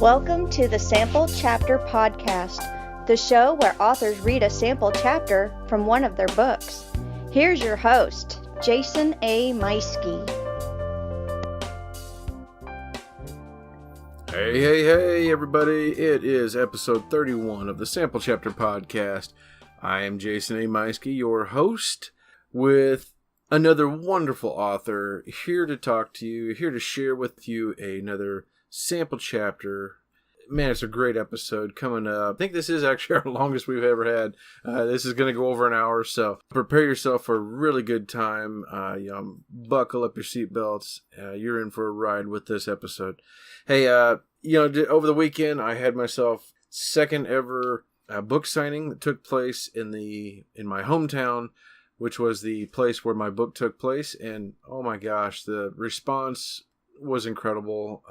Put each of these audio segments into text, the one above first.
Welcome to the Sample Chapter Podcast, the show where authors read a sample chapter from one of their books. Here's your host, Jason A. Meiske. Hey, everybody. It is episode 31 of the Sample Chapter Podcast. I am Jason A. Meiske, your host, with another wonderful author here to talk to you, here to share with you another sample chapter. Man, it's a great episode coming up. I think this is actually our longest we've ever had. This is going to go over an hour, so prepare yourself for a really good time. Buckle up your seatbelts. You're in for a ride with this episode. Hey, over the weekend, I had myself second ever book signing that took place in my hometown, which was the place where my book took place. And oh my gosh, the response was incredible.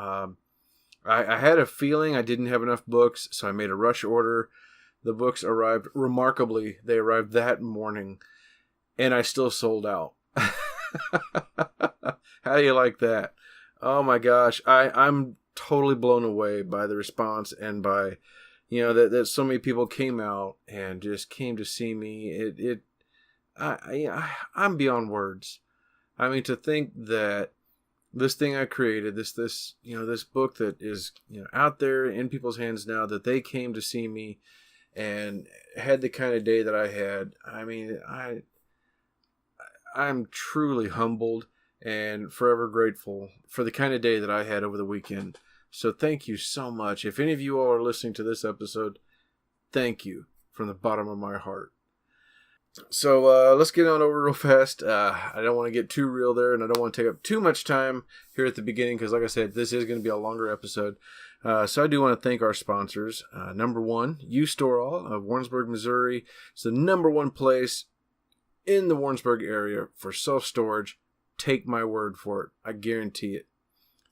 I had a feeling I didn't have enough books, so I made a rush order. The books arrived remarkably. They arrived that morning, and I still sold out. How do you like that? Oh my gosh, I'm totally blown away by the response and by, that so many people came out and just came to see me. I'm beyond words. I mean, to think that this thing I created, this book that is, out there in people's hands now, that they came to see me and had the kind of day that I had. I mean, I'm truly humbled and forever grateful for the kind of day that I had over the weekend. So thank you so much. If any of you all are listening to this episode, thank you from the bottom of my heart. So let's get on over real fast. I don't want to get too real there, and I don't want to take up too much time here at the beginning because, like I said, this is going to be a longer episode. So I do want to thank our sponsors. Number one, U-Store All of Warrensburg, Missouri. It's the number one place in the Warrensburg area for self-storage. Take my word for it. I guarantee it.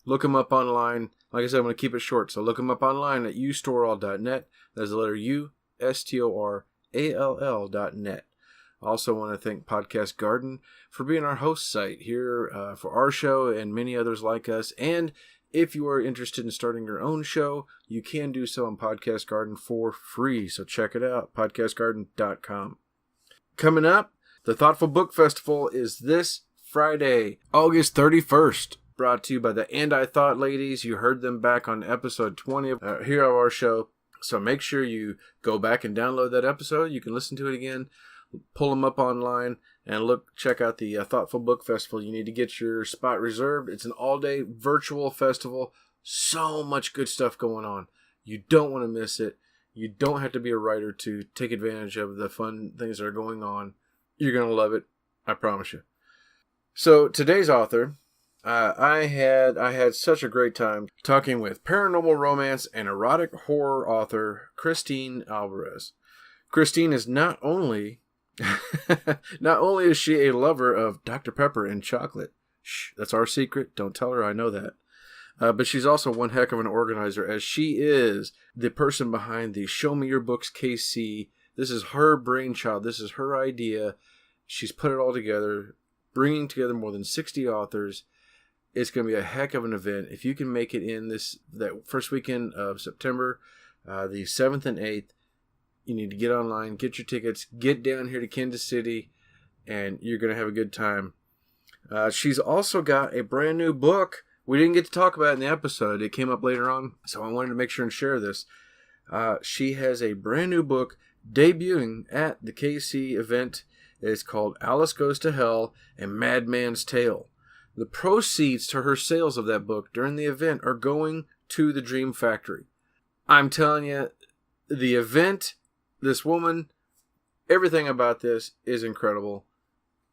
Look them up online. Like I said, I'm going to keep it short. So look them up online at ustoreall.net. That's the letter U, STORALL.net. I also want to thank Podcast Garden for being our host site here for our show and many others like us. And if you are interested in starting your own show, you can do so on Podcast Garden for free. So check it out, podcastgarden.com. Coming up, the Thoughtful Book Festival is this Friday, August 31st. Brought to you by the And I Thought ladies. You heard them back on episode 20 of our show. So make sure you go back and download that episode. You can listen to it again. Pull them up online and check out the Thoughtful Book Festival. You need to get your spot reserved. It's an all-day virtual festival. So much good stuff going on. You don't want to miss it. You don't have to be a writer to take advantage of the fun things that are going on. You're going to love it. I promise you. So today's author, I had such a great time talking with paranormal romance and erotic horror author Christine Alvarez. Christine is not only is she a lover of Dr. Pepper and chocolate. Shh, that's our secret. Don't tell her I know that. But she's also one heck of an organizer, as she is the person behind the Show Me Your Books KC. This is her brainchild. This is her idea. She's put it all together, bringing together more than 60 authors. It's going to be a heck of an event. If you can make it in that first weekend of September, the 7th and 8th, you need to get online, get your tickets, get down here to Kansas City, and you're going to have a good time. She's also got a brand new book. We didn't get to talk about it in the episode. It came up later on, so I wanted to make sure and share this. She has a brand new book debuting at the KC event. It's called Alice Goes to Hell, A Madman's Tale. The proceeds to her sales of that book during the event are going to the Dream Factory. I'm telling you, the event, this woman, everything about this is incredible.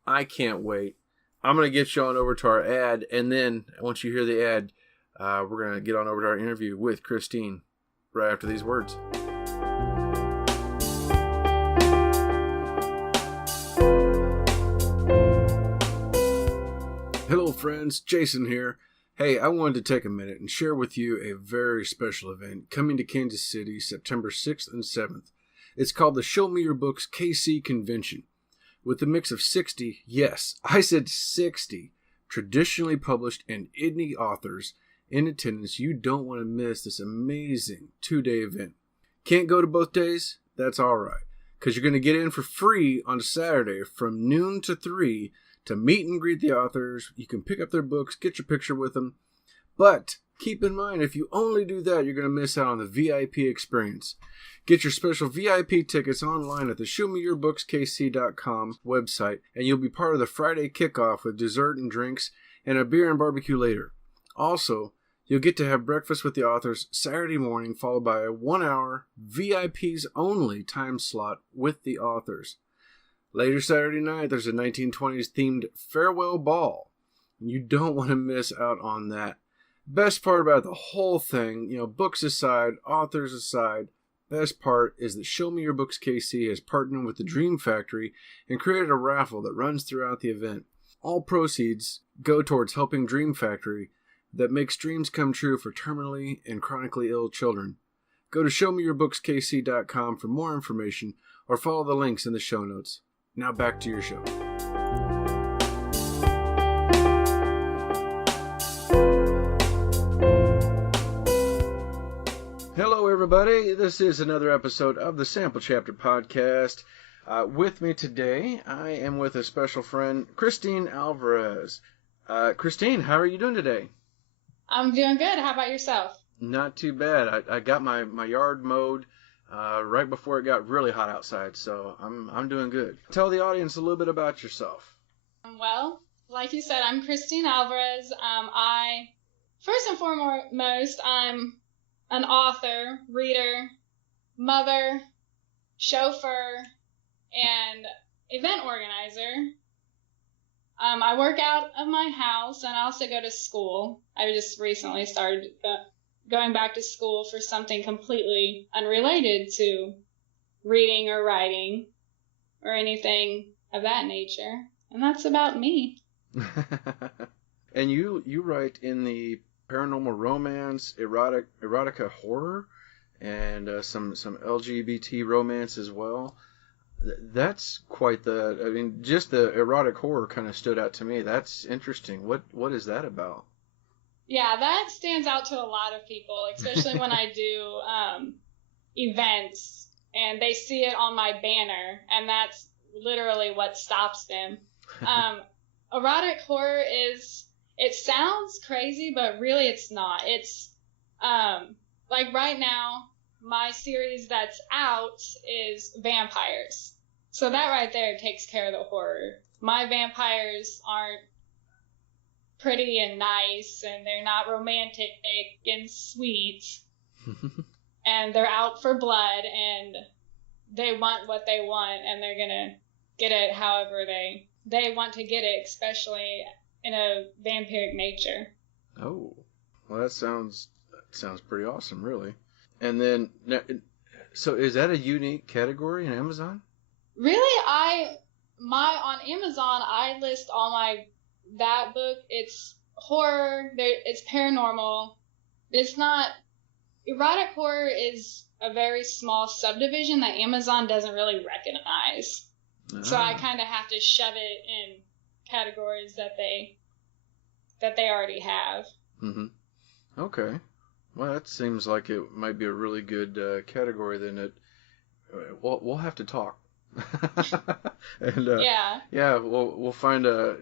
I can't wait. I'm going to get you on over to our ad, and then once you hear the ad, we're going to get on over to our interview with Christine right after these words. Hello friends, Jason here. Hey, I wanted to take a minute and share with you a very special event coming to Kansas City September 6th and 7th. It's called the Show Me Your Books KC Convention. With a mix of 60, yes, I said 60, traditionally published and indie authors in attendance. You don't want to miss this amazing 2-day event. Can't go to both days? That's all right, because you're going to get in for free on Saturday from noon to 3 to meet and greet the authors. You can pick up their books, get your picture with them. But keep in mind, if you only do that, you're going to miss out on the VIP experience. Get your special VIP tickets online at the showmeyourbooksKC.com website, and you'll be part of the Friday kickoff with dessert and drinks and a beer and barbecue later. Also, you'll get to have breakfast with the authors Saturday morning, followed by a 1-hour VIPs only time slot with the authors. Later Saturday night, there's a 1920s themed farewell ball. You don't want to miss out on that. Best part about the whole thing, books aside, authors aside, best part is that Show Me Your Books KC has partnered with the Dream Factory and created a raffle that runs throughout the event. All proceeds go towards helping Dream Factory that makes dreams come true for terminally and chronically ill children. Go to showmeyourbooksKC.com for more information or follow the links in the show notes. Now back to your show. Hello, everybody. This is another episode of the Sample Chapter Podcast. With me today, I am with a special friend, Christine Alvarez. Christine, how are you doing today? I'm doing good. How about yourself? Not too bad. I got my yard mowed right before it got really hot outside, so I'm doing good. Tell the audience a little bit about yourself. Well, like you said, I'm Christine Alvarez. First and foremost, I'm an author, reader, mother, chauffeur, and event organizer. I work out of my house, and I also go to school. I just recently started going back to school for something completely unrelated to reading or writing or anything of that nature. And that's about me. And you write in the paranormal romance, erotica horror, and some LGBT romance as well. That's quite just the erotic horror kind of stood out to me. That's interesting. What is that about? Yeah, that stands out to a lot of people, especially when I do events and they see it on my banner, and that's literally what stops them. Erotic horror it sounds crazy, but really it's not. It's like right now, my series that's out is vampires. So that right there takes care of the horror. My vampires aren't pretty and nice, and they're not romantic and sweet. And they're out for blood, and they want what they want, and they're going to get it however they want to get it, especially in a vampiric nature. Oh, well, that sounds pretty awesome, really. And then, so is that a unique category in Amazon? Really, on Amazon, I list that book. It's horror. It's paranormal. It's not erotic horror. Is a very small subdivision that Amazon doesn't really recognize. So I kind of have to shove it in categories that they already have. Mm-hmm. Okay. Well, that seems like it might be a really good category. Then we'll have to talk. And yeah, we'll find a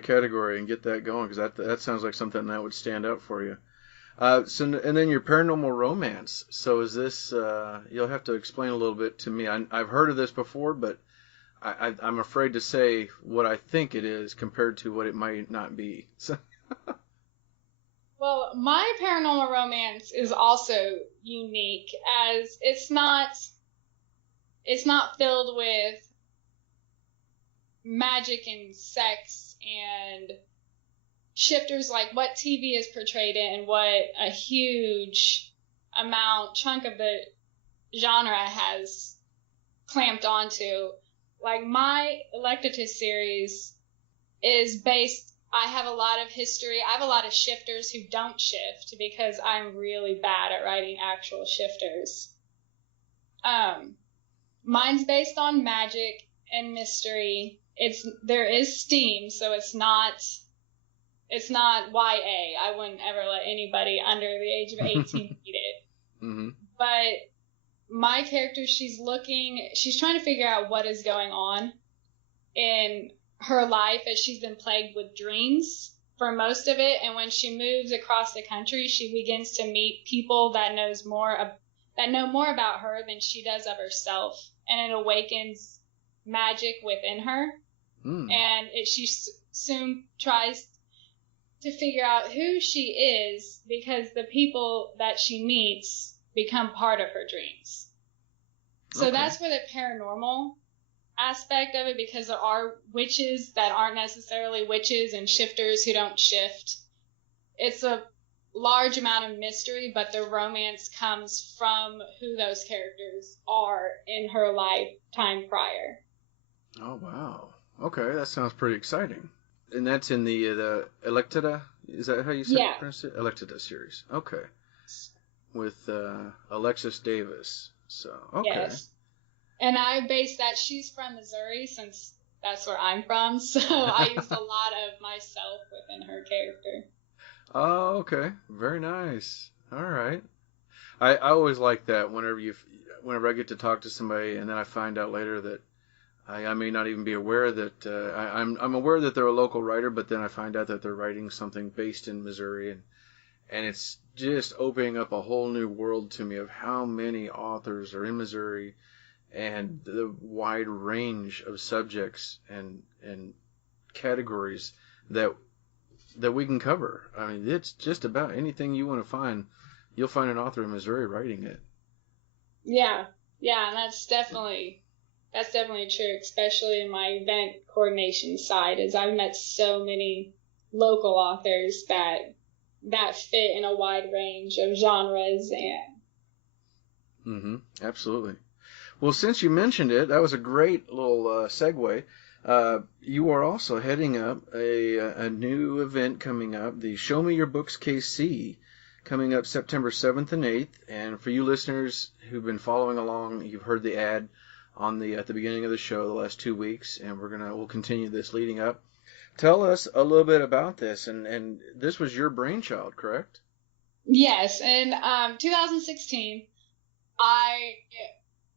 category and get that going, because that sounds like something that would stand out for you. And then your paranormal romance. So is this? You'll have to explain a little bit to me. I've heard of this before, but I'm afraid to say what I think it is compared to what it might not be. So. Well, my paranormal romance is also unique, as it's not filled with magic and sex and shifters like what TV is portrayed in, and what a huge chunk of the genre has clamped onto. Like, my Electatus series is based, I have a lot of history. I have a lot of shifters who don't shift because I'm really bad at writing actual shifters. Mine's based on magic and mystery. There is steam, so it's not It's not YA. I wouldn't ever let anybody under the age of 18 read it. Mm-hmm. But my character, she's trying to figure out what is going on in her life, as she's been plagued with dreams for most of it. And when she moves across the country, she begins to meet people that know more about her than she does of herself, and it awakens magic within her. And she soon tries to figure out who she is, because the people that she meets become part of her dreams. So that's where the paranormal aspect of it, because there are witches that aren't necessarily witches and shifters who don't shift. It's a large amount of mystery, but the romance comes from who those characters are in her lifetime prior. Oh, wow. Okay, that sounds pretty exciting. And that's in the Electida, is that how you say it? Electida series. Okay. With Alexis Davis. So, okay. Yes. And I based that, she's from Missouri, since that's where I'm from, so I used a lot of myself within her character. Oh, okay. Very nice. All right. I always like that whenever I get to talk to somebody and then I find out later that I may not even be aware that I'm aware that they're a local writer, but then I find out that they're writing something based in Missouri, and it's just opening up a whole new world to me of how many authors are in Missouri and the wide range of subjects and categories that we can cover. I mean, it's just about anything you want to find. You'll find an author in Missouri writing it. Yeah, and that's definitely true, especially in my event coordination side, as I've met so many local authors that fit in a wide range of genres. And absolutely. Well, since you mentioned it, that was a great little segue. You are also heading up a new event coming up, the Show Me Your Books KC, coming up September 7th and 8th. And for you listeners who've been following along, you've heard the ad at the beginning of the show the last 2 weeks, and we'll continue this leading up. Tell us a little bit about this, and this was your brainchild, correct? Yes, in 2016, I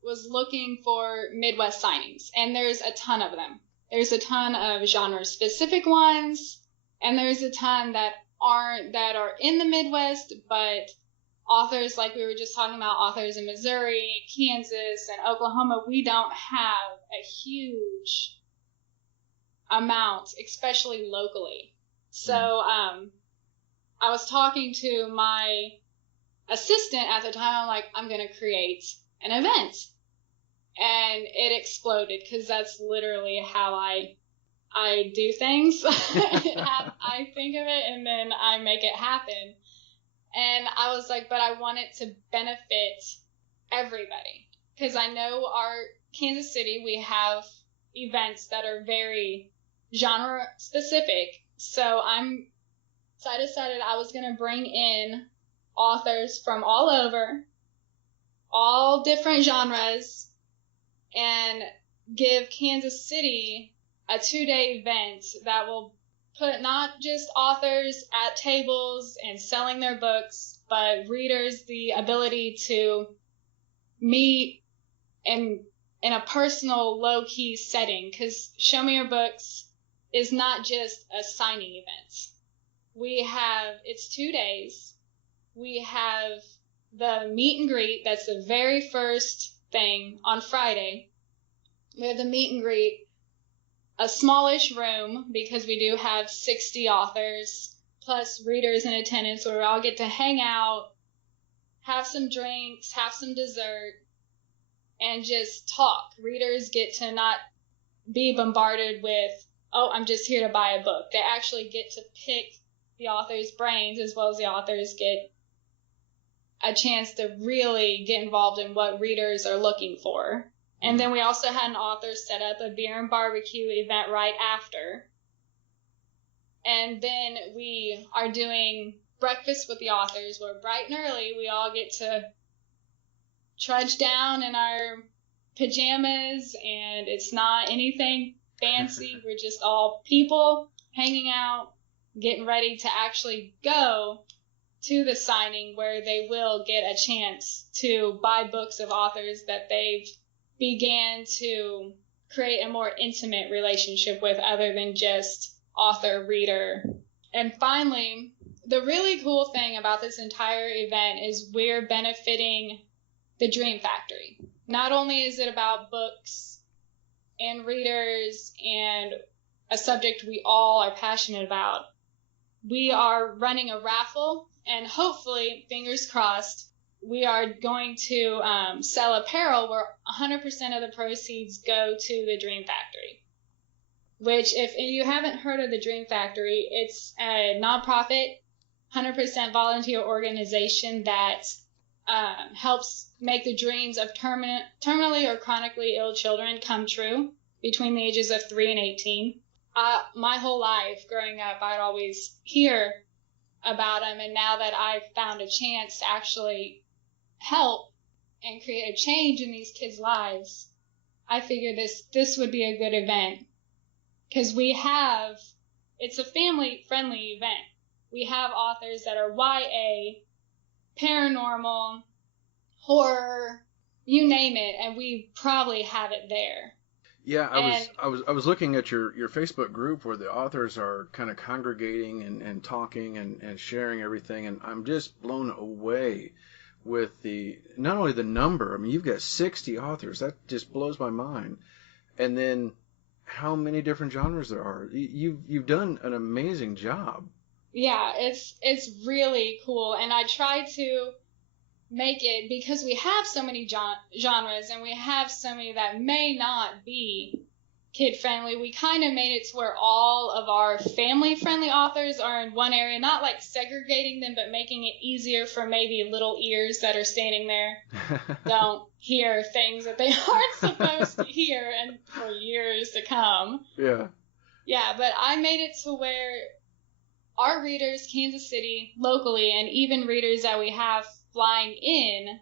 was looking for Midwest signings, and there's a ton of them. There's a ton of genre-specific ones, and there's a ton that are in the Midwest, but authors, like we were just talking about, authors in Missouri, Kansas, and Oklahoma, we don't have a huge amount, especially locally. So I was talking to my assistant at the time. I'm like, I'm going to create an event. And it exploded, because that's literally how I do things. I think of it and then I make it happen. And I was like, but I want it to benefit everybody, because I know our Kansas City, we have events that are very genre specific. So I decided I was going to bring in authors from all over, all different genres, and give Kansas City a 2-day event that will put not just authors at tables and selling their books, but readers the ability to meet in a personal, low-key setting, because Show Me Your Books is not just a signing event. It's 2 days. We have the meet and greet. That's the very first thing on Friday. We have the meet and greet, a smallish room, because we do have 60 authors plus readers in attendance, where we all get to hang out, have some drinks, have some dessert, and just talk. Readers get to not be bombarded with, oh, I'm just here to buy a book. They actually get to pick the author's brains, as well as the authors get a chance to really get involved in what readers are looking for. And then we also had an author set up a beer and barbecue event right after. And then we are doing breakfast with the authors, where bright and early we all get to trudge down in our pajamas, and it's not anything fancy. We're just all people hanging out, getting ready to actually go to the signing where they will get a chance to buy books of authors that they've began to create a more intimate relationship with other than just author reader. And finally, the really cool thing about this entire event is we're benefiting the Dream Factory. Not only is it about books and readers and a subject we all are passionate about, we are running a raffle, and hopefully, fingers crossed, we are going to sell apparel where 100% of the proceeds go to the Dream Factory. Which, if you haven't heard of the Dream Factory, it's a nonprofit, 100% volunteer organization that helps make the dreams of terminally or chronically ill children come true between the ages of 3 and 18. My whole life growing up, I'd always hear about them, and now that I've found a chance to actually help and create a change in these kids' lives, I figure this would be a good event, because it's a family-friendly event. We have authors that are YA, paranormal, horror, you name it, and we probably have it there. Yeah, I was looking at your Facebook group where the authors are kind of congregating and talking and sharing everything, and I'm just blown away with not only the number. I mean, you've got 60 authors. That just blows my mind. And then how many different genres there are. You've done an amazing job. Yeah, it's really cool, and I try to make it, because we have so many genres and we have so many that may not be kid friendly. We kind of made it to where all of our family friendly authors are in one area, not like segregating them, but making it easier for maybe little ears that are standing there don't hear things that they aren't supposed to hear and for years to come. Yeah, but I made it to where our readers, Kansas City, locally, and even readers that we have flying in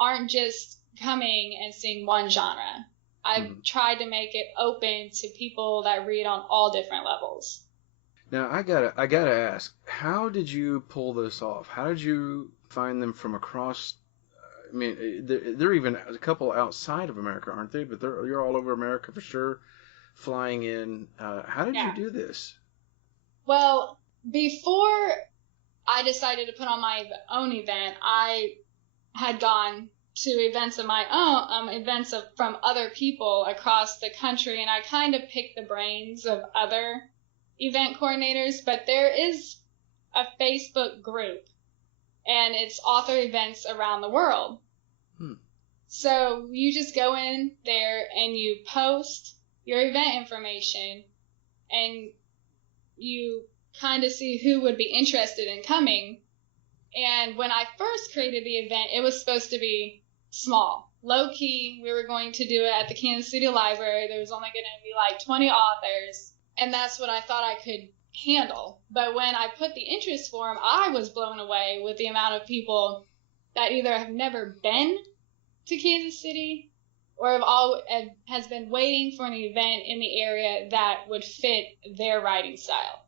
aren't just coming and seeing one genre. I've tried to make it open to people that read on all different levels. Now I gotta ask, how did you pull this off? How did you find them from across? I mean, they're even a couple outside of America, aren't they? But you're all over America for sure, flying in. How did you do this? Well, before I decided to put on my own event, I had gone to events of my own, from other people across the country, and I kind of picked the brains of other event coordinators. But there is a Facebook group, and it's author events around the world. So you just go in there and you post your event information, and you kind of see who would be interested in coming. And when I first created the event, it was supposed to be small, low key. We were going to do it at the Kansas City Library. There was only going to be like 20 authors, and that's what I thought I could handle. But when I put the interest form, I was blown away with the amount of people that either have never been to Kansas City or has been waiting for an event in the area that would fit their writing style.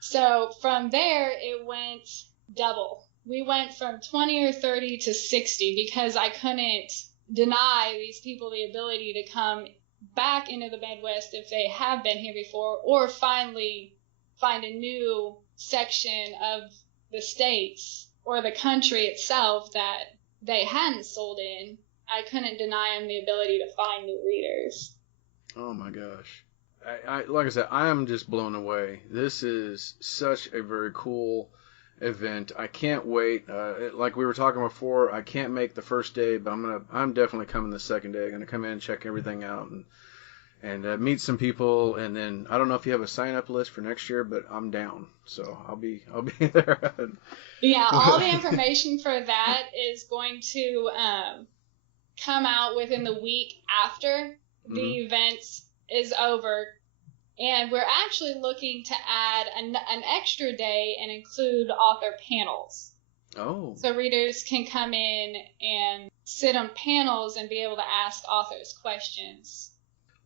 So from there, it went double. We went from 20 or 30 to 60 because I couldn't deny these people the ability to come back into the Midwest if they have been here before, or finally find a new section of the states or the country itself that they hadn't sold in. I couldn't deny them the ability to find new readers. Oh my gosh. I like I said, I am just blown away. This is such a very cool event. I can't wait. Like we were talking before, I can't make the first day, but I'm definitely coming the second day. I'm gonna come in and check everything out and meet some people, and then I don't know if you have a sign up list for next year, but I'm down, so I'll be there. Yeah, all the information for that is going to come out within the week after the event is over. And we're actually looking to add an extra day and include author panels. Oh. So readers can come in and sit on panels and be able to ask authors questions.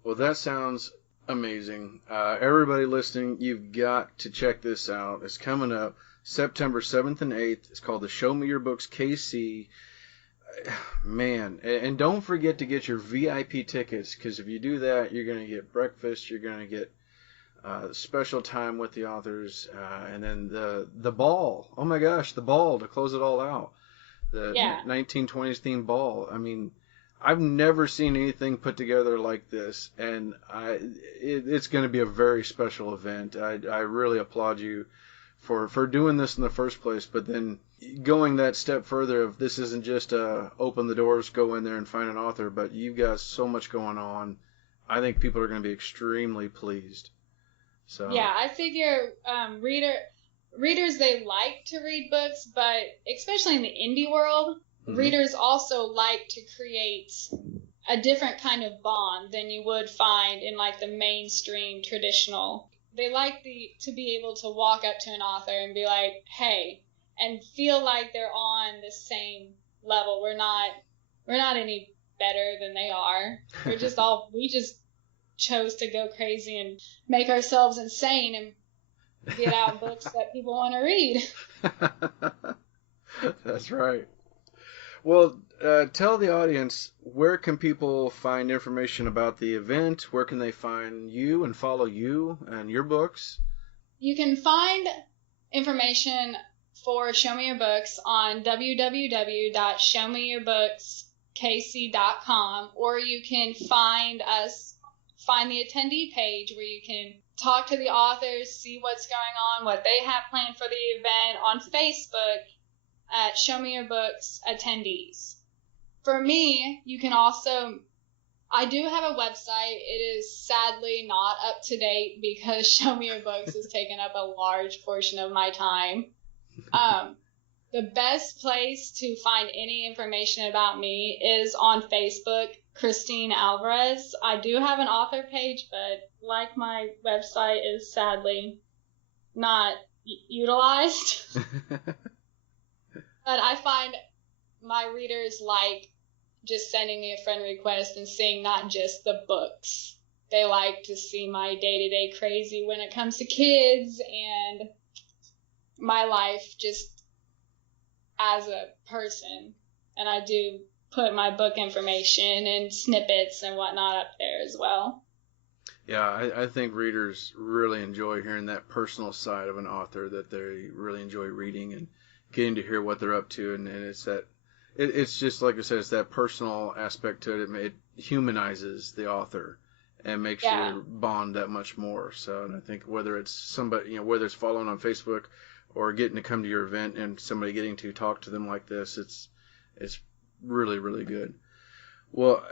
Well, that sounds Amazing. Everybody listening, you've got to check this out. It's coming up September 7th and 8th. It's called the Show Me Your Books KC. Man, and don't forget to get your VIP tickets, because if you do that, you're going to get breakfast, you're going to get special time with the authors, and then the ball. Oh my gosh, the ball to close it all out. The 1920s themed ball. I mean, I've never seen anything put together like this, and it's going to be a very special event. I really applaud you for doing this in the first place, but then going that step further of this isn't just open the doors, go in there and find an author, but you've got so much going on. I think people are going to be extremely pleased. So yeah, I figure readers, they like to read books, but especially in the indie world, readers also like to create a different kind of bond than you would find in like the mainstream traditional. They like to be able to walk up to an author and be like, hey, and feel like they're on the same level. We're not any better than they are. We just chose to go crazy and make ourselves insane and get out books that people want to read. That's right. Well, tell the audience, where can people find information about the event? Where can they find you and follow you and your books? You can find information for Show Me Your Books on www.showmeyourbooks.kc.com, or you can find the attendee page where you can talk to the authors, see what's going on, what they have planned for the event on Facebook at Show Me Your Books attendees. For me, you can also, I do have a website. It is sadly not up to date because Show Me Your Books has taken up a large portion of my time. The best place to find any information about me is on Facebook, Christine Alvarez. I do have an author page, but like my website is sadly not utilized. But I find my readers like just sending me a friend request and seeing not just the books. They like to see my day-to-day crazy when it comes to kids and my life just as a person. And I do put my book information and snippets and whatnot up there as well. Yeah, I think readers really enjoy hearing that personal side of an author, that they really enjoy reading and getting to hear what they're up to, and it's just like I said, it's that personal aspect to it. It humanizes the author and makes you bond that much more. So, and I think whether it's somebody, whether it's following on Facebook or getting to come to your event and somebody getting to talk to them like this, it's really, really good. Well,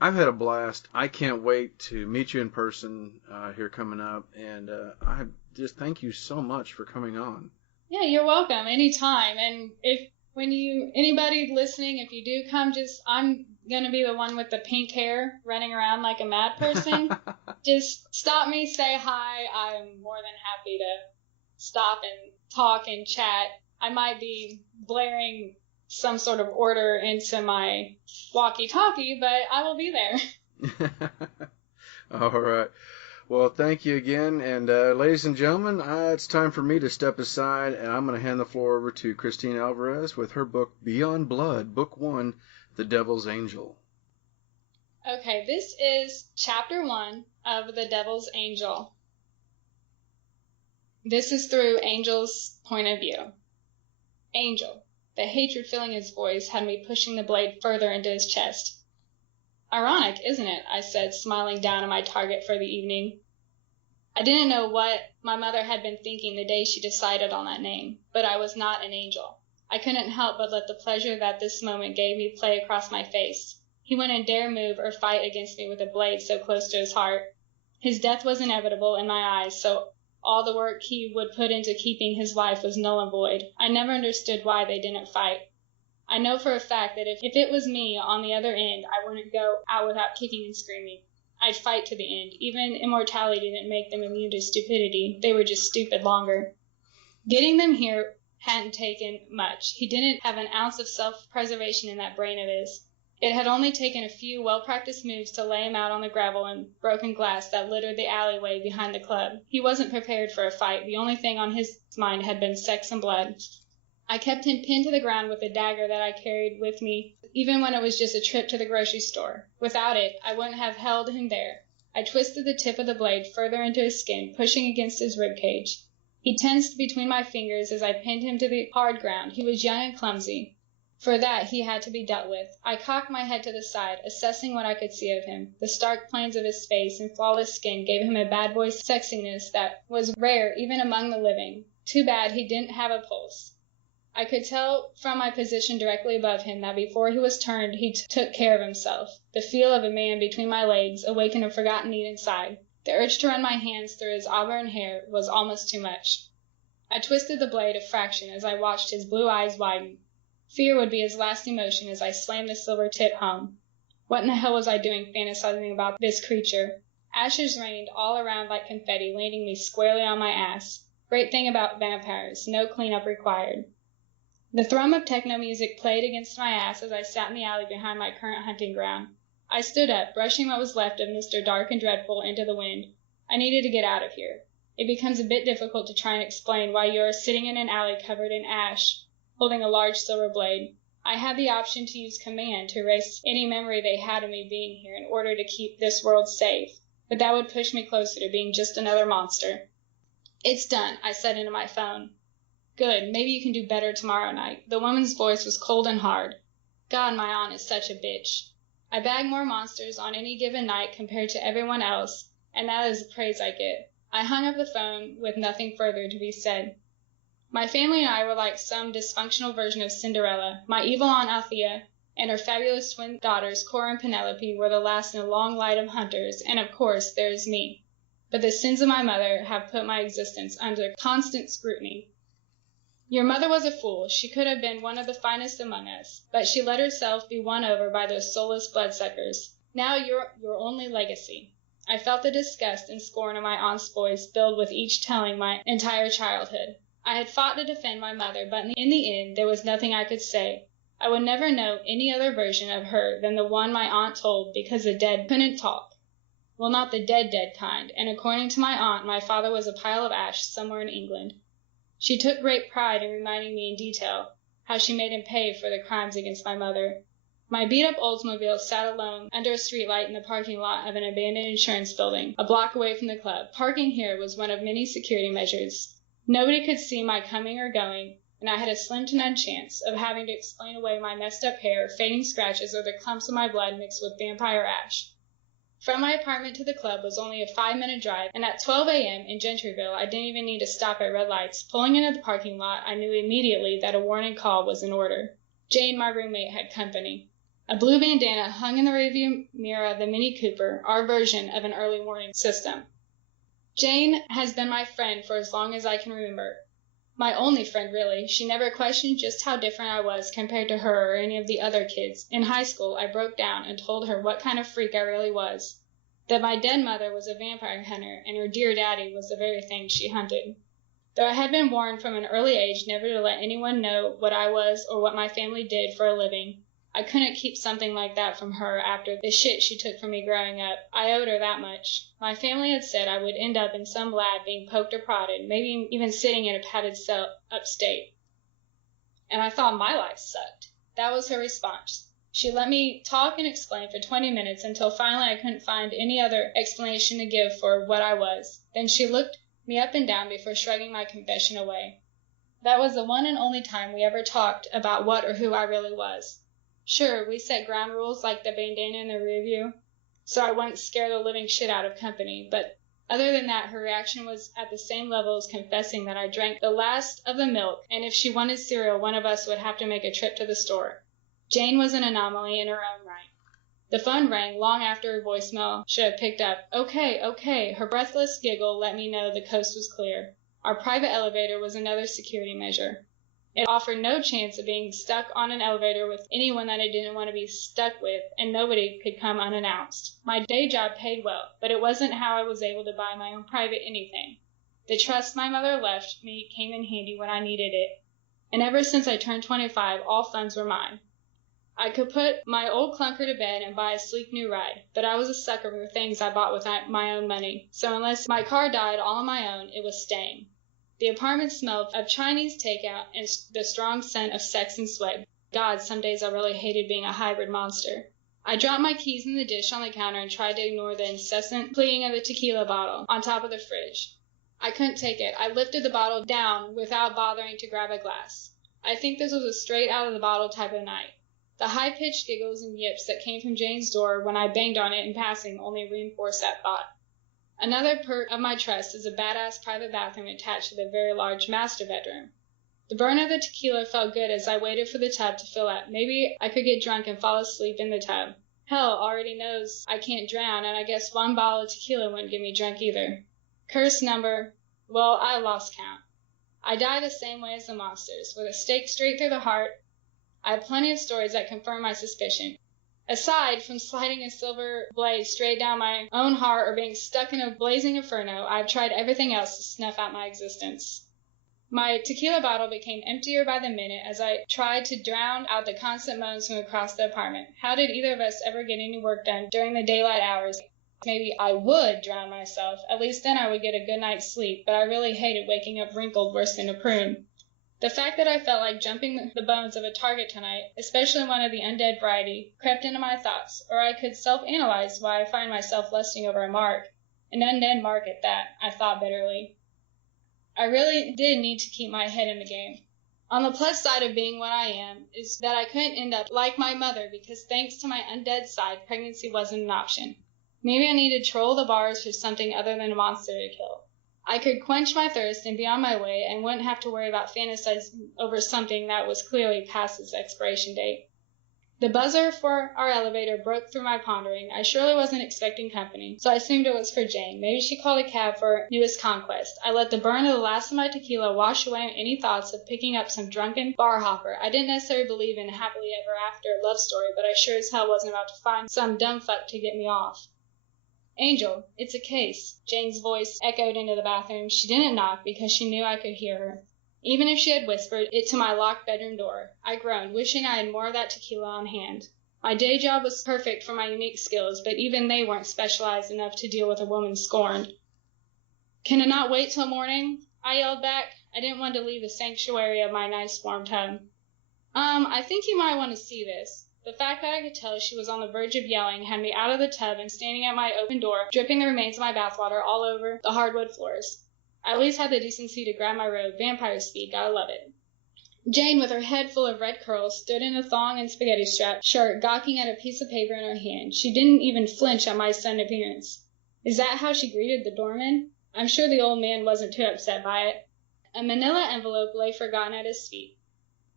I've had a blast. I can't wait to meet you in person here coming up, and I just thank you so much for coming on. Yeah, you're welcome. Anytime. And anybody listening, if you do come, I'm going to be the one with the pink hair running around like a mad person. Just stop me, say hi. I'm more than happy to stop and talk and chat. I might be blaring some sort of order into my walkie-talkie, but I will be there. All right. Well, thank you again. And ladies and gentlemen, it's time for me to step aside, and I'm going to hand the floor over to Christine Alvarez with her book, Beyond Blood, Book 1, The Devil's Angel. Okay, this is Chapter 1 of The Devil's Angel. This is through Angel's point of view. Angel. The hatred filling his voice had me pushing the blade further into his chest. Ironic, isn't it? I said, smiling down at my target for the evening. I didn't know what my mother had been thinking the day she decided on that name, but I was not an angel. I couldn't help but let the pleasure that this moment gave me play across my face. He wouldn't dare move or fight against me with a blade so close to his heart. His death was inevitable in my eyes, so all the work he would put into keeping his life was null and void. I never understood why they didn't fight. I know for a fact that if it was me on the other end, I wouldn't go out without kicking and screaming. I'd fight to the end. Even immortality didn't make them immune to stupidity. They were just stupid longer. Getting them here hadn't taken much. He didn't have an ounce of self-preservation in that brain of his. It had only taken a few well-practiced moves to lay him out on the gravel and broken glass that littered the alleyway behind the club. He wasn't prepared for a fight. The only thing on his mind had been sex and blood. I kept him pinned to the ground with a dagger that I carried with me, even when it was just a trip to the grocery store. Without it, I wouldn't have held him there. I twisted the tip of the blade further into his skin, pushing against his ribcage. He tensed between my fingers as I pinned him to the hard ground. He was young and clumsy. For that, he had to be dealt with. I cocked my head to the side, assessing what I could see of him. The stark planes of his face and flawless skin gave him a bad boy sexiness that was rare even among the living. Too bad he didn't have a pulse. I could tell from my position directly above him that before he was turned he took care of himself. The feel of a man between my legs awakened a forgotten need inside. The urge to run my hands through his auburn hair was almost too much. I twisted the blade a fraction as I watched his blue eyes widen. Fear would be his last emotion as I slammed the silver tip home. What in the hell was I doing fantasizing about this creature? Ashes rained all around like confetti, landing me squarely on my ass. Great thing about vampires, no cleanup required. The thrum of techno music played against my ass as I sat in the alley behind my current hunting ground. I stood up, brushing what was left of Mr. Dark and Dreadful into the wind. I needed to get out of here. It becomes a bit difficult to try and explain why you are sitting in an alley covered in ash, holding a large silver blade. I had the option to use command to erase any memory they had of me being here in order to keep this world safe, but that would push me closer to being just another monster. It's done, I said into my phone. Good, maybe you can do better tomorrow night. The woman's voice was cold and hard. God, my aunt is such a bitch. I bag more monsters on any given night compared to everyone else, and that is the praise I get. I hung up the phone with nothing further to be said. My family and I were like some dysfunctional version of Cinderella. My evil Aunt Althea and her fabulous twin daughters, Cora and Penelope, were the last in a long line of hunters, and of course there is me. But the sins of my mother have put my existence under constant scrutiny. Your mother was a fool. She could have been one of the finest among us, but she let herself be won over by those soulless bloodsuckers. Now you're your only legacy. I felt the disgust and scorn of my aunt's voice build with each telling my entire childhood. I had fought to defend my mother, but in the end there was nothing I could say. I would never know any other version of her than the one my aunt told because the dead couldn't talk. Well, not the dead kind, and according to my aunt, my father was a pile of ash somewhere in England. She took great pride in reminding me in detail how she made him pay for the crimes against my mother. My beat-up Oldsmobile sat alone under a streetlight in the parking lot of an abandoned insurance building, a block away from the club. Parking here was one of many security measures. Nobody could see my coming or going, and I had a slim to none chance of having to explain away my messed-up hair, fading scratches, or the clumps of my blood mixed with vampire ash. From my apartment to the club was only a 5-minute drive, and at 12 a.m. in Gentryville, I didn't even need to stop at red lights. Pulling into the parking lot, I knew immediately that a warning call was in order. Jane, my roommate, had company. A blue bandana hung in the rearview mirror of the Mini Cooper, our version of an early warning system. Jane has been my friend for as long as I can remember. My only friend, really. She never questioned just how different I was compared to her or any of the other kids. In high school, I broke down and told her what kind of freak I really was. That my dead mother was a vampire hunter, and her dear daddy was the very thing she hunted. Though I had been warned from an early age never to let anyone know what I was or what my family did for a living, I couldn't keep something like that from her after the shit she took from me growing up. I owed her that much. My family had said I would end up in some lab being poked or prodded, maybe even sitting in a padded cell upstate. And I thought my life sucked. That was her response. She let me talk and explain for 20 minutes until finally I couldn't find any other explanation to give for what I was. Then she looked me up and down before shrugging my confession away. That was the one and only time we ever talked about what or who I really was. Sure, we set ground rules like the bandana in the rear view, so I wouldn't scare the living shit out of company, but other than that, her reaction was at the same level as confessing that I drank the last of the milk, and if she wanted cereal, one of us would have to make a trip to the store. Jane was an anomaly in her own right. The phone rang long after her voicemail should have picked up. Okay. Her breathless giggle let me know the coast was clear. Our private elevator was another security measure. It offered no chance of being stuck on an elevator with anyone that I didn't want to be stuck with, and nobody could come unannounced. My day job paid well, but it wasn't how I was able to buy my own private anything. The trust my mother left me came in handy when I needed it, and ever since I turned 25, all funds were mine. I could put my old clunker to bed and buy a sleek new ride, but I was a sucker for things I bought with my own money, so unless my car died all on my own, it was staying. The apartment smelled of Chinese takeout and the strong scent of sex and sweat. God, some days I really hated being a hybrid monster. I dropped my keys in the dish on the counter and tried to ignore the incessant pleading of the tequila bottle on top of the fridge. I couldn't take it. I lifted the bottle down without bothering to grab a glass. I think this was a straight out of the bottle type of night. The high-pitched giggles and yips that came from Jane's door when I banged on it in passing only reinforced that thought. Another perk of my trust is a badass private bathroom attached to the very large master bedroom. The burn of the tequila felt good as I waited for the tub to fill up. Maybe I could get drunk and fall asleep in the tub. Hell already knows I can't drown, and I guess one bottle of tequila wouldn't get me drunk either. Curse number, well, I lost count. I die the same way as the monsters, with a stake straight through the heart. I have plenty of stories that confirm my suspicion. Aside from sliding a silver blade straight down my own heart or being stuck in a blazing inferno, I've tried everything else to snuff out my existence. My tequila bottle became emptier by the minute as I tried to drown out the constant moans from across the apartment. How did either of us ever get any work done during the daylight hours? Maybe I would drown myself. At least then I would get a good night's sleep, but I really hated waking up wrinkled worse than a prune. The fact that I felt like jumping the bones of a target tonight, especially one of the undead variety, crept into my thoughts, or I could self-analyze why I find myself lusting over a mark. An undead mark at that, I thought bitterly. I really did need to keep my head in the game. On the plus side of being what I am is that I couldn't end up like my mother because thanks to my undead side, pregnancy wasn't an option. Maybe I needed to troll the bars for something other than a monster to kill. I could quench my thirst and be on my way and wouldn't have to worry about fantasizing over something that was clearly past its expiration date. The buzzer for our elevator broke through my pondering. I surely wasn't expecting company, so I assumed it was for Jane. Maybe she called a cab for her newest conquest. I let the burn of the last of my tequila wash away any thoughts of picking up some drunken bar hopper. I didn't necessarily believe in a happily ever after love story, but I sure as hell wasn't about to find some dumb fuck to get me off. Angel, it's a case. Jane's voice echoed into the bathroom. She didn't knock because she knew I could hear her. Even if she had whispered it to my locked bedroom door, I groaned, wishing I had more of that tequila on hand. My day job was perfect for my unique skills, but even they weren't specialized enough to deal with a woman scorned. Can it not wait till morning? I yelled back. I didn't want to leave the sanctuary of my nice warm tub. I think you might want to see this. The fact that I could tell she was on the verge of yelling had me out of the tub and standing at my open door, dripping the remains of my bathwater all over the hardwood floors. I at least had the decency to grab my robe. Vampire speed, gotta love it. Jane, with her head full of red curls, stood in a thong and spaghetti strap shirt, gawking at a piece of paper in her hand. She didn't even flinch at my sudden appearance. Is that how she greeted the doorman? I'm sure the old man wasn't too upset by it. A manila envelope lay forgotten at his feet.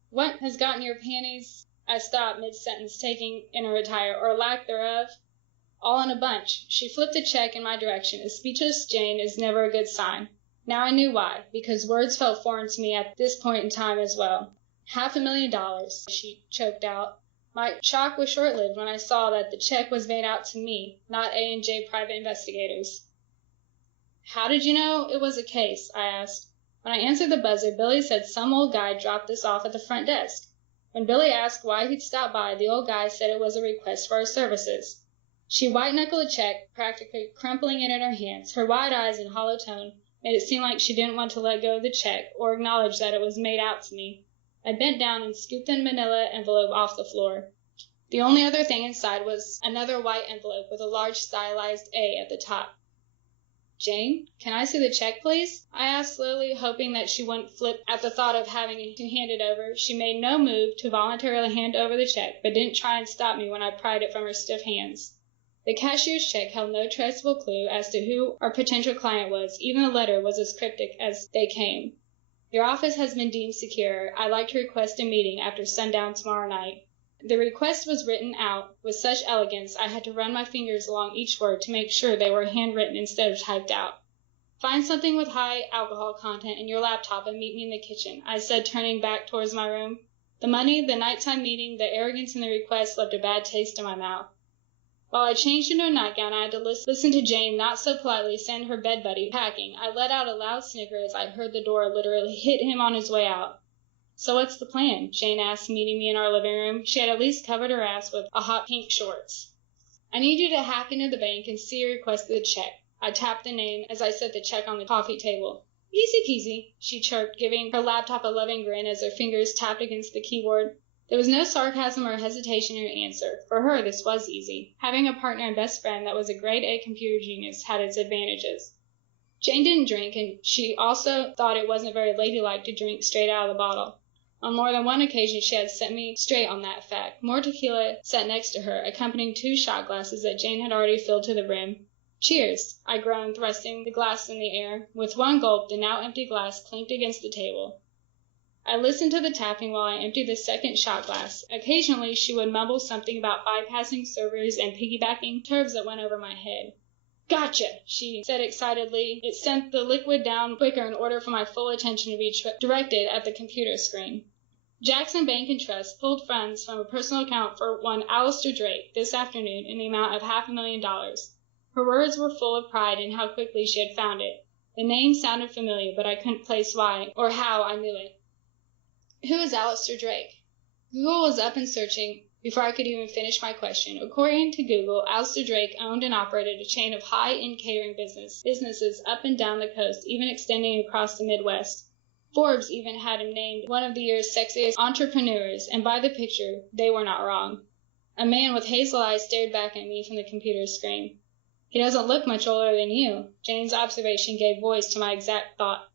What has gotten your panties? I stopped mid-sentence, taking in a retire, or lack thereof. All in a bunch. She flipped the check in my direction. A speechless Jane is never a good sign. Now I knew why, because words felt foreign to me at this point in time as well. $500,000, she choked out. My shock was short-lived when I saw that the check was made out to me, not A&J private investigators. How did you know it was a case? I asked. When I answered the buzzer, Billy said some old guy dropped this off at the front desk. When Billy asked why he'd stopped by, the old guy said it was a request for our services. She white-knuckled a check, practically crumpling it in her hands. Her wide eyes and hollow tone made it seem like she didn't want to let go of the check or acknowledge that it was made out to me. I bent down and scooped the manila envelope off the floor. The only other thing inside was another white envelope with a large stylized A at the top. Jane, can I see the check, please? I asked slowly, hoping that she wouldn't flip at the thought of having to hand it over. She made no move to voluntarily hand over the check, but didn't try and stop me when I pried it from her stiff hands. The cashier's check held no traceable clue as to who our potential client was. Even the letter was as cryptic as they came. Your office has been deemed secure. I'd like to request a meeting after sundown tomorrow night. The request was written out with such elegance I had to run my fingers along each word to make sure they were handwritten instead of typed out. Find something with high alcohol content in your laptop and meet me in the kitchen, I said, turning back towards my room. The money, the nighttime meeting, the arrogance in the request left a bad taste in my mouth. While I changed into a nightgown, I had to listen to Jane not so politely send her bed buddy packing. I let out a loud snicker as I heard the door literally hit him on his way out. "So what's the plan?" Jane asked, meeting me in our living room. She had at least covered her ass with a hot pink shorts. "I need you to hack into the bank and see your requested check." I tapped the name as I set the check on the coffee table. "Easy peasy," she chirped, giving her laptop a loving grin as her fingers tapped against the keyboard. There was no sarcasm or hesitation in her answer. For her, this was easy. Having a partner and best friend that was a grade A computer genius had its advantages. Jane didn't drink, and she also thought it wasn't very ladylike to drink straight out of the bottle. On more than one occasion, she had set me straight on that fact. More tequila sat next to her, accompanying 2 shot glasses that Jane had already filled to the brim. "Cheers," I groaned, thrusting the glass in the air. With one gulp, the now empty glass clinked against the table. I listened to the tapping while I emptied the second shot glass. Occasionally, she would mumble something about bypassing servers and piggybacking, terms that went over my head. "Gotcha," she said excitedly. It sent the liquid down quicker in order for my full attention to be directed at the computer screen. "Jackson Bank and Trust pulled funds from a personal account for one Alistair Drake this afternoon in the amount of $500,000. Her words were full of pride in how quickly she had found it. The name sounded familiar, but I couldn't place why or how I knew it. Who is Alistair Drake? Google was up and searching before I could even finish my question. According to Google, Alistair Drake owned and operated a chain of high-end catering businesses up and down the coast, even extending across the Midwest. Forbes even had him named one of the year's sexiest entrepreneurs, and by the picture, they were not wrong. A man with hazel eyes stared back at me from the computer screen. "He doesn't look much older than you." Jane's observation gave voice to my exact thought.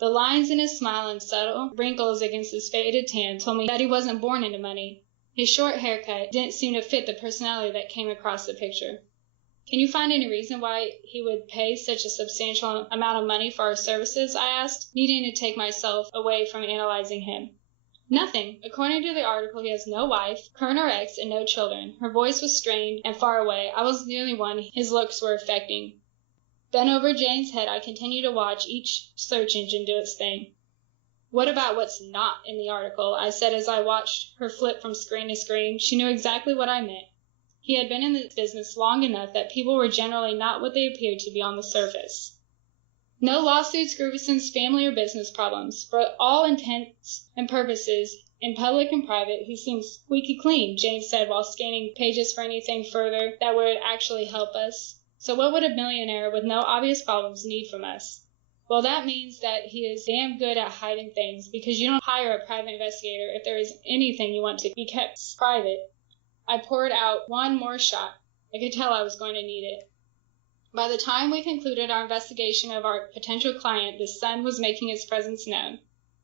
The lines in his smile and subtle wrinkles against his faded tan told me that he wasn't born into money. His short haircut didn't seem to fit the personality that came across the picture. "Can you find any reason why he would pay such a substantial amount of money for our services?" I asked, needing to take myself away from analyzing him. "Nothing. According to the article, he has no wife, current or ex, and no children." Her voice was strained and far away. I was the only one his looks were affecting. Bent over Jane's head, I continued to watch each search engine do its thing. "What about what's not in the article?" I said as I watched her flip from screen to screen. She knew exactly what I meant. He had been in the business long enough that people were generally not what they appeared to be on the surface. "No lawsuits, grievances, family or business problems. For all intents and purposes, in public and private, he seems squeaky clean," Jane said while scanning pages for anything further that would actually help us. "So what would a millionaire with no obvious problems need from us?" "Well, that means that he is damn good at hiding things, because you don't hire a private investigator if there is anything you want to be kept private." I poured out one more shot. I could tell I was going to need it. By the time we concluded our investigation of our potential client, the sun was making its presence known.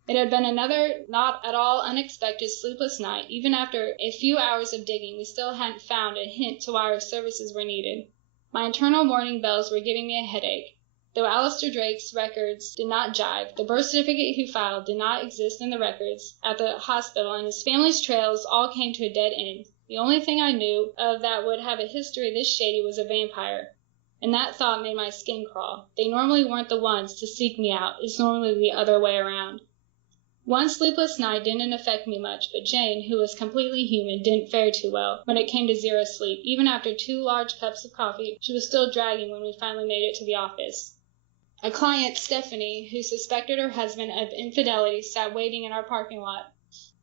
It had been another not at all unexpected sleepless night. Even after a few hours of digging, we still hadn't found a hint to why our services were needed. My internal warning bells were giving me a headache. Though Alistair Drake's records did not jive, the birth certificate he filed did not exist in the records at the hospital, and his family's trails all came to a dead end. The only thing I knew of that would have a history this shady was a vampire, and that thought made my skin crawl. They normally weren't the ones to seek me out. It's normally the other way around. One sleepless night didn't affect me much, but Jane, who was completely human, didn't fare too well when it came to zero sleep. Even after 2 large cups of coffee, she was still dragging when we finally made it to the office. A client, Stephanie, who suspected her husband of infidelity, sat waiting in our parking lot.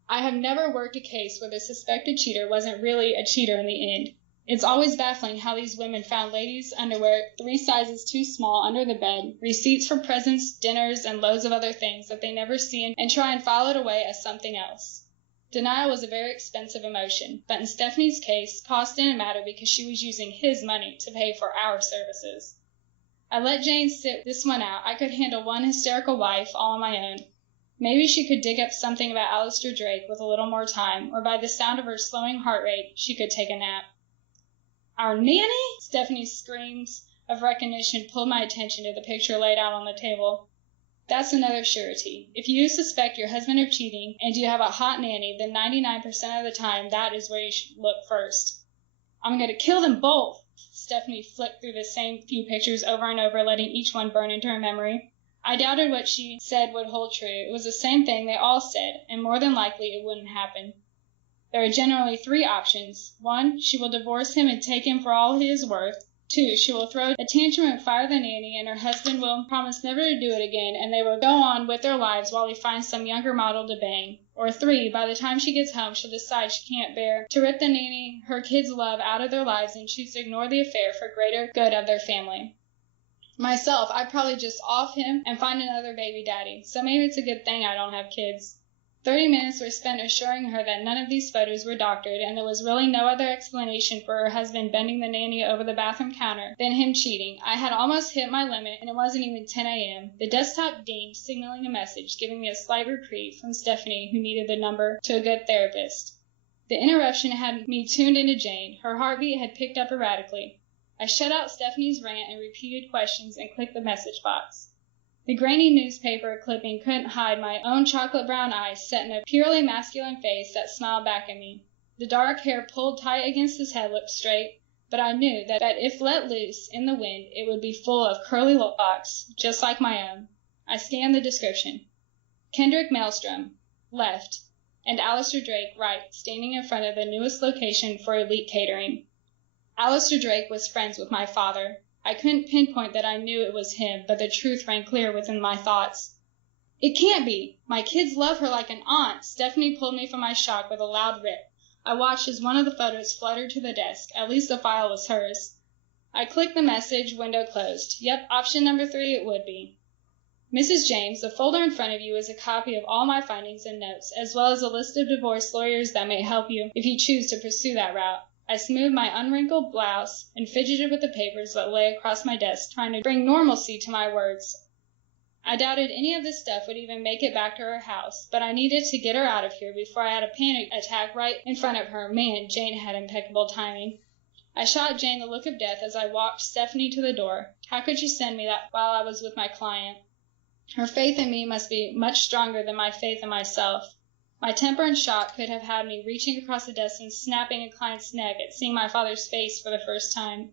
I have never worked a case where the suspected cheater wasn't really a cheater in the end. It's always baffling how these women found ladies' underwear 3 sizes too small under the bed, receipts for presents, dinners, and loads of other things that they never see, and try and file it away as something else. Denial was a very expensive emotion, but in Stephanie's case, cost didn't matter because she was using his money to pay for our services. I let Jane sit this one out. I could handle one hysterical wife all on my own. Maybe she could dig up something about Alistair Drake with a little more time, or by the sound of her slowing heart rate, she could take a nap. "Our nanny?" Stephanie's screams of recognition pulled my attention to the picture laid out on the table. "That's another surety. If you suspect your husband of cheating and you have a hot nanny, then 99% of the time that is where you should look first." "I'm going to kill them both." Stephanie flicked through the same few pictures over and over, letting each one burn into her memory. I doubted what she said would hold true. It was the same thing they all said, and more than likely it wouldn't happen. There are generally 3 options. 1, she will divorce him and take him for all he is worth. 2. She will throw a tantrum and fire the nanny, and her husband will promise never to do it again, and they will go on with their lives while he finds some younger model to bang. Or 3. By the time she gets home, she'll decide she can't bear to rip the nanny her kids love out of their lives and choose to ignore the affair for greater good of their family. Myself, I'd probably just off him and find another baby daddy, so maybe it's a good thing I don't have kids. 30 minutes were spent assuring her that none of these photos were doctored, and there was really no other explanation for her husband bending the nanny over the bathroom counter than him cheating. I had almost hit my limit, and it wasn't even 10 a.m. The desktop dinged, signaling a message, giving me a slight reprieve from Stephanie, who needed the number to a good therapist. The interruption had me tuned into Jane. Her heartbeat had picked up erratically. I shut out Stephanie's rant and repeated questions and clicked the message box. The grainy newspaper clipping couldn't hide my own chocolate brown eyes set in a purely masculine face that smiled back at me. The dark hair pulled tight against his head looked straight, but I knew that if let loose in the wind, it would be full of curly locks, just like my own. I scanned the description. Kendrick Maelstrom, left, and Alistair Drake, right, standing in front of the newest location for elite catering. Alistair Drake was friends with my father. I couldn't pinpoint that I knew it was him, but the truth rang clear within my thoughts. It can't be. My kids love her like an aunt. Stephanie pulled me from my shock with a loud rip. I watched as one of the photos fluttered to the desk. At least the file was hers. I clicked the message, window closed. Yep, option number 3 it would be. Mrs. James, the folder in front of you is a copy of all my findings and notes, as well as a list of divorce lawyers that may help you if you choose to pursue that route. I smoothed my unwrinkled blouse and fidgeted with the papers that lay across my desk, trying to bring normalcy to my words. I doubted any of this stuff would even make it back to her house, but I needed to get her out of here before I had a panic attack right in front of her. Man, Jane had impeccable timing. I shot Jane the look of death as I walked Stephanie to the door. How could you send me that while I was with my client? Her faith in me must be much stronger than my faith in myself. My temper and shock could have had me reaching across the desk and snapping a client's neck at seeing my father's face for the first time.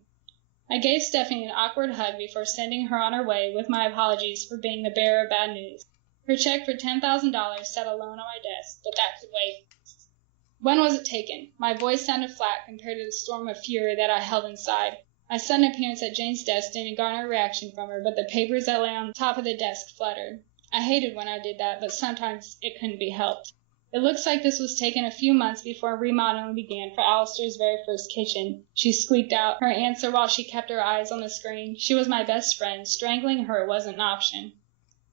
I gave Stephanie an awkward hug before sending her on her way with my apologies for being the bearer of bad news. Her check for $10,000 sat alone on my desk, but that could wait. When was it taken? My voice sounded flat compared to the storm of fury that I held inside. My sudden appearance at Jane's desk didn't garner a reaction from her, but the papers that lay on top of the desk fluttered. I hated when I did that, but sometimes it couldn't be helped. It looks like this was taken a few months before remodeling began for Alistair's very first kitchen. She squeaked out her answer while she kept her eyes on the screen. She was my best friend. Strangling her wasn't an option.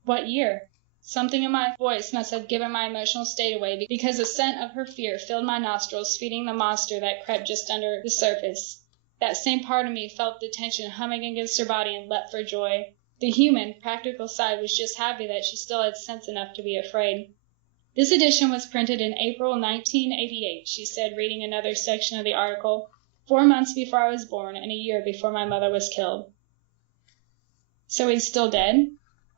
What year? Something in my voice must have given my emotional state away, because the scent of her fear filled my nostrils, feeding the monster that crept just under the surface. That same part of me felt the tension humming against her body and leapt for joy. The human, practical side was just happy that she still had sense enough to be afraid. This edition was printed in April 1988, she said, reading another section of the article, 4 months before I was born and a year before my mother was killed. So he's still dead?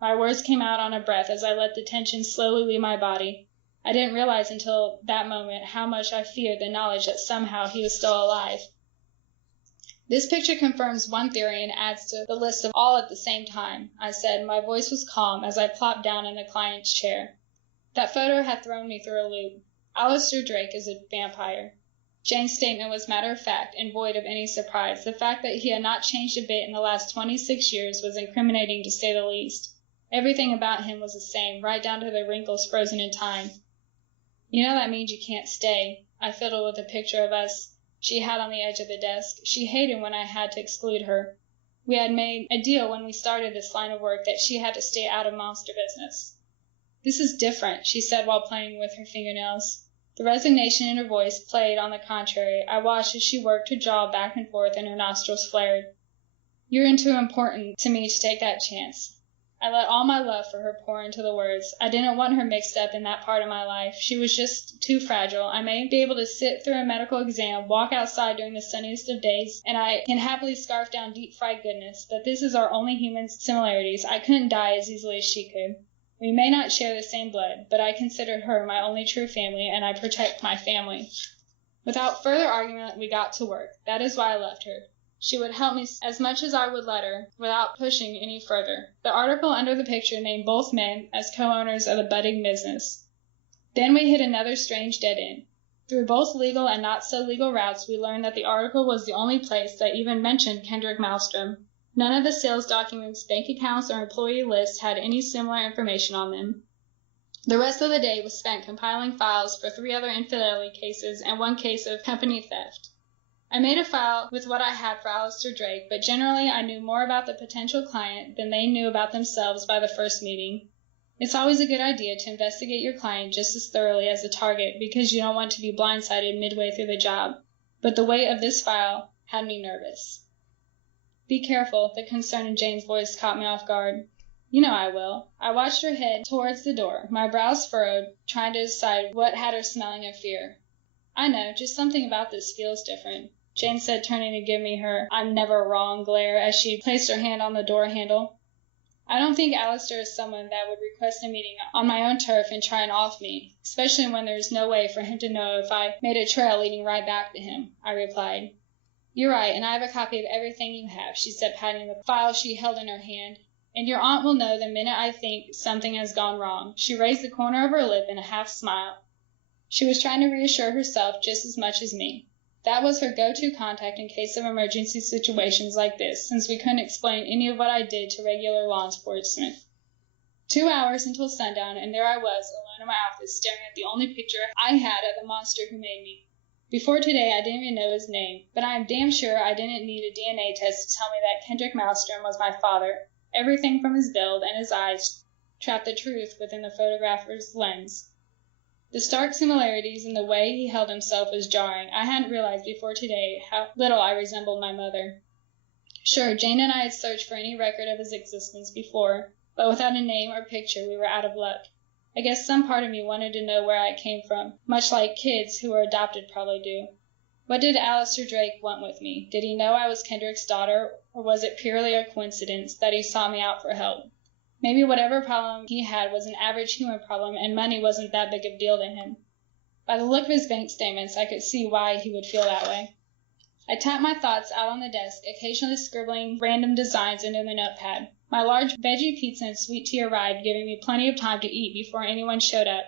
My words came out on a breath as I let the tension slowly leave my body. I didn't realize until that moment how much I feared the knowledge that somehow he was still alive. This picture confirms one theory and adds to the list of all at the same time, I said. My voice was calm as I plopped down in the client's chair. That photo had thrown me through a loop. Alistair Drake is a vampire. Jane's statement was matter-of-fact and void of any surprise. The fact that he had not changed a bit in the last 26 years was incriminating, to say the least. Everything about him was the same, right down to the wrinkles frozen in time. You know that means you can't stay. I fiddled with a picture of us she had on the edge of the desk. She hated when I had to exclude her. We had made a deal when we started this line of work that she had to stay out of monster business. This is different, she said while playing with her fingernails. The resignation in her voice played on the contrary. I watched as she worked her jaw back and forth and her nostrils flared. You're too important to me to take that chance. I let all my love for her pour into the words. I didn't want her mixed up in that part of my life. She was just too fragile. I may be able to sit through a medical exam, walk outside during the sunniest of days, and I can happily scarf down deep-fried goodness, but this is our only human similarities. I couldn't die as easily as she could. We may not share the same blood, but I consider her my only true family, and I protect my family. Without further argument, we got to work. That is why I left her. She would help me as much as I would let her, without pushing any further. The article under the picture named both men as co-owners of the budding business. Then we hit another strange dead end. Through both legal and not-so-legal routes, we learned that the article was the only place that even mentioned Kendrick Malmstrom. None of the sales documents, bank accounts, or employee lists had any similar information on them. The rest of the day was spent compiling files for 3 other infidelity cases and 1 case of company theft. I made a file with what I had for Alistair Drake, but generally I knew more about the potential client than they knew about themselves by the first meeting. It's always a good idea to investigate your client just as thoroughly as the target because you don't want to be blindsided midway through the job, but the weight of this file had me nervous. Be careful, the concern in Jane's voice caught me off guard. You know I will. I watched her head towards the door, my brows furrowed, trying to decide what had her smelling of fear. I know, just something about this feels different, Jane said, turning to give me her I'm never wrong glare as she placed her hand on the door handle. I don't think Alistair is someone that would request a meeting on my own turf and try and off me, especially when there's no way for him to know if I made a trail leading right back to him, I replied. You're right, and I have a copy of everything you have, she said, patting the file she held in her hand. And your aunt will know the minute I think something has gone wrong. She raised the corner of her lip in a half smile. She was trying to reassure herself just as much as me. That was her go-to contact in case of emergency situations like this, since we couldn't explain any of what I did to regular law enforcement. 2 hours until sundown, and there I was, alone in my office, staring at the only picture I had of the monster who made me. Before today, I didn't even know his name, but I am damn sure I didn't need a DNA test to tell me that Kendrick Malmstrom was my father. Everything from his build and his eyes trapped the truth within the photographer's lens. The stark similarities in the way he held himself was jarring. I hadn't realized before today how little I resembled my mother. Sure, Jane and I had searched for any record of his existence before, but without a name or picture we were out of luck. I guess some part of me wanted to know where I came from, much like kids who were adopted probably do. What did Alistair Drake want with me? Did he know I was Kendrick's daughter, or was it purely a coincidence that he saw me out for help? Maybe whatever problem he had was an average human problem, and money wasn't that big of a deal to him. By the look of his bank statements, I could see why he would feel that way. I tapped my thoughts out on the desk, occasionally scribbling random designs into the notepad. My large veggie pizza and sweet tea arrived, giving me plenty of time to eat before anyone showed up.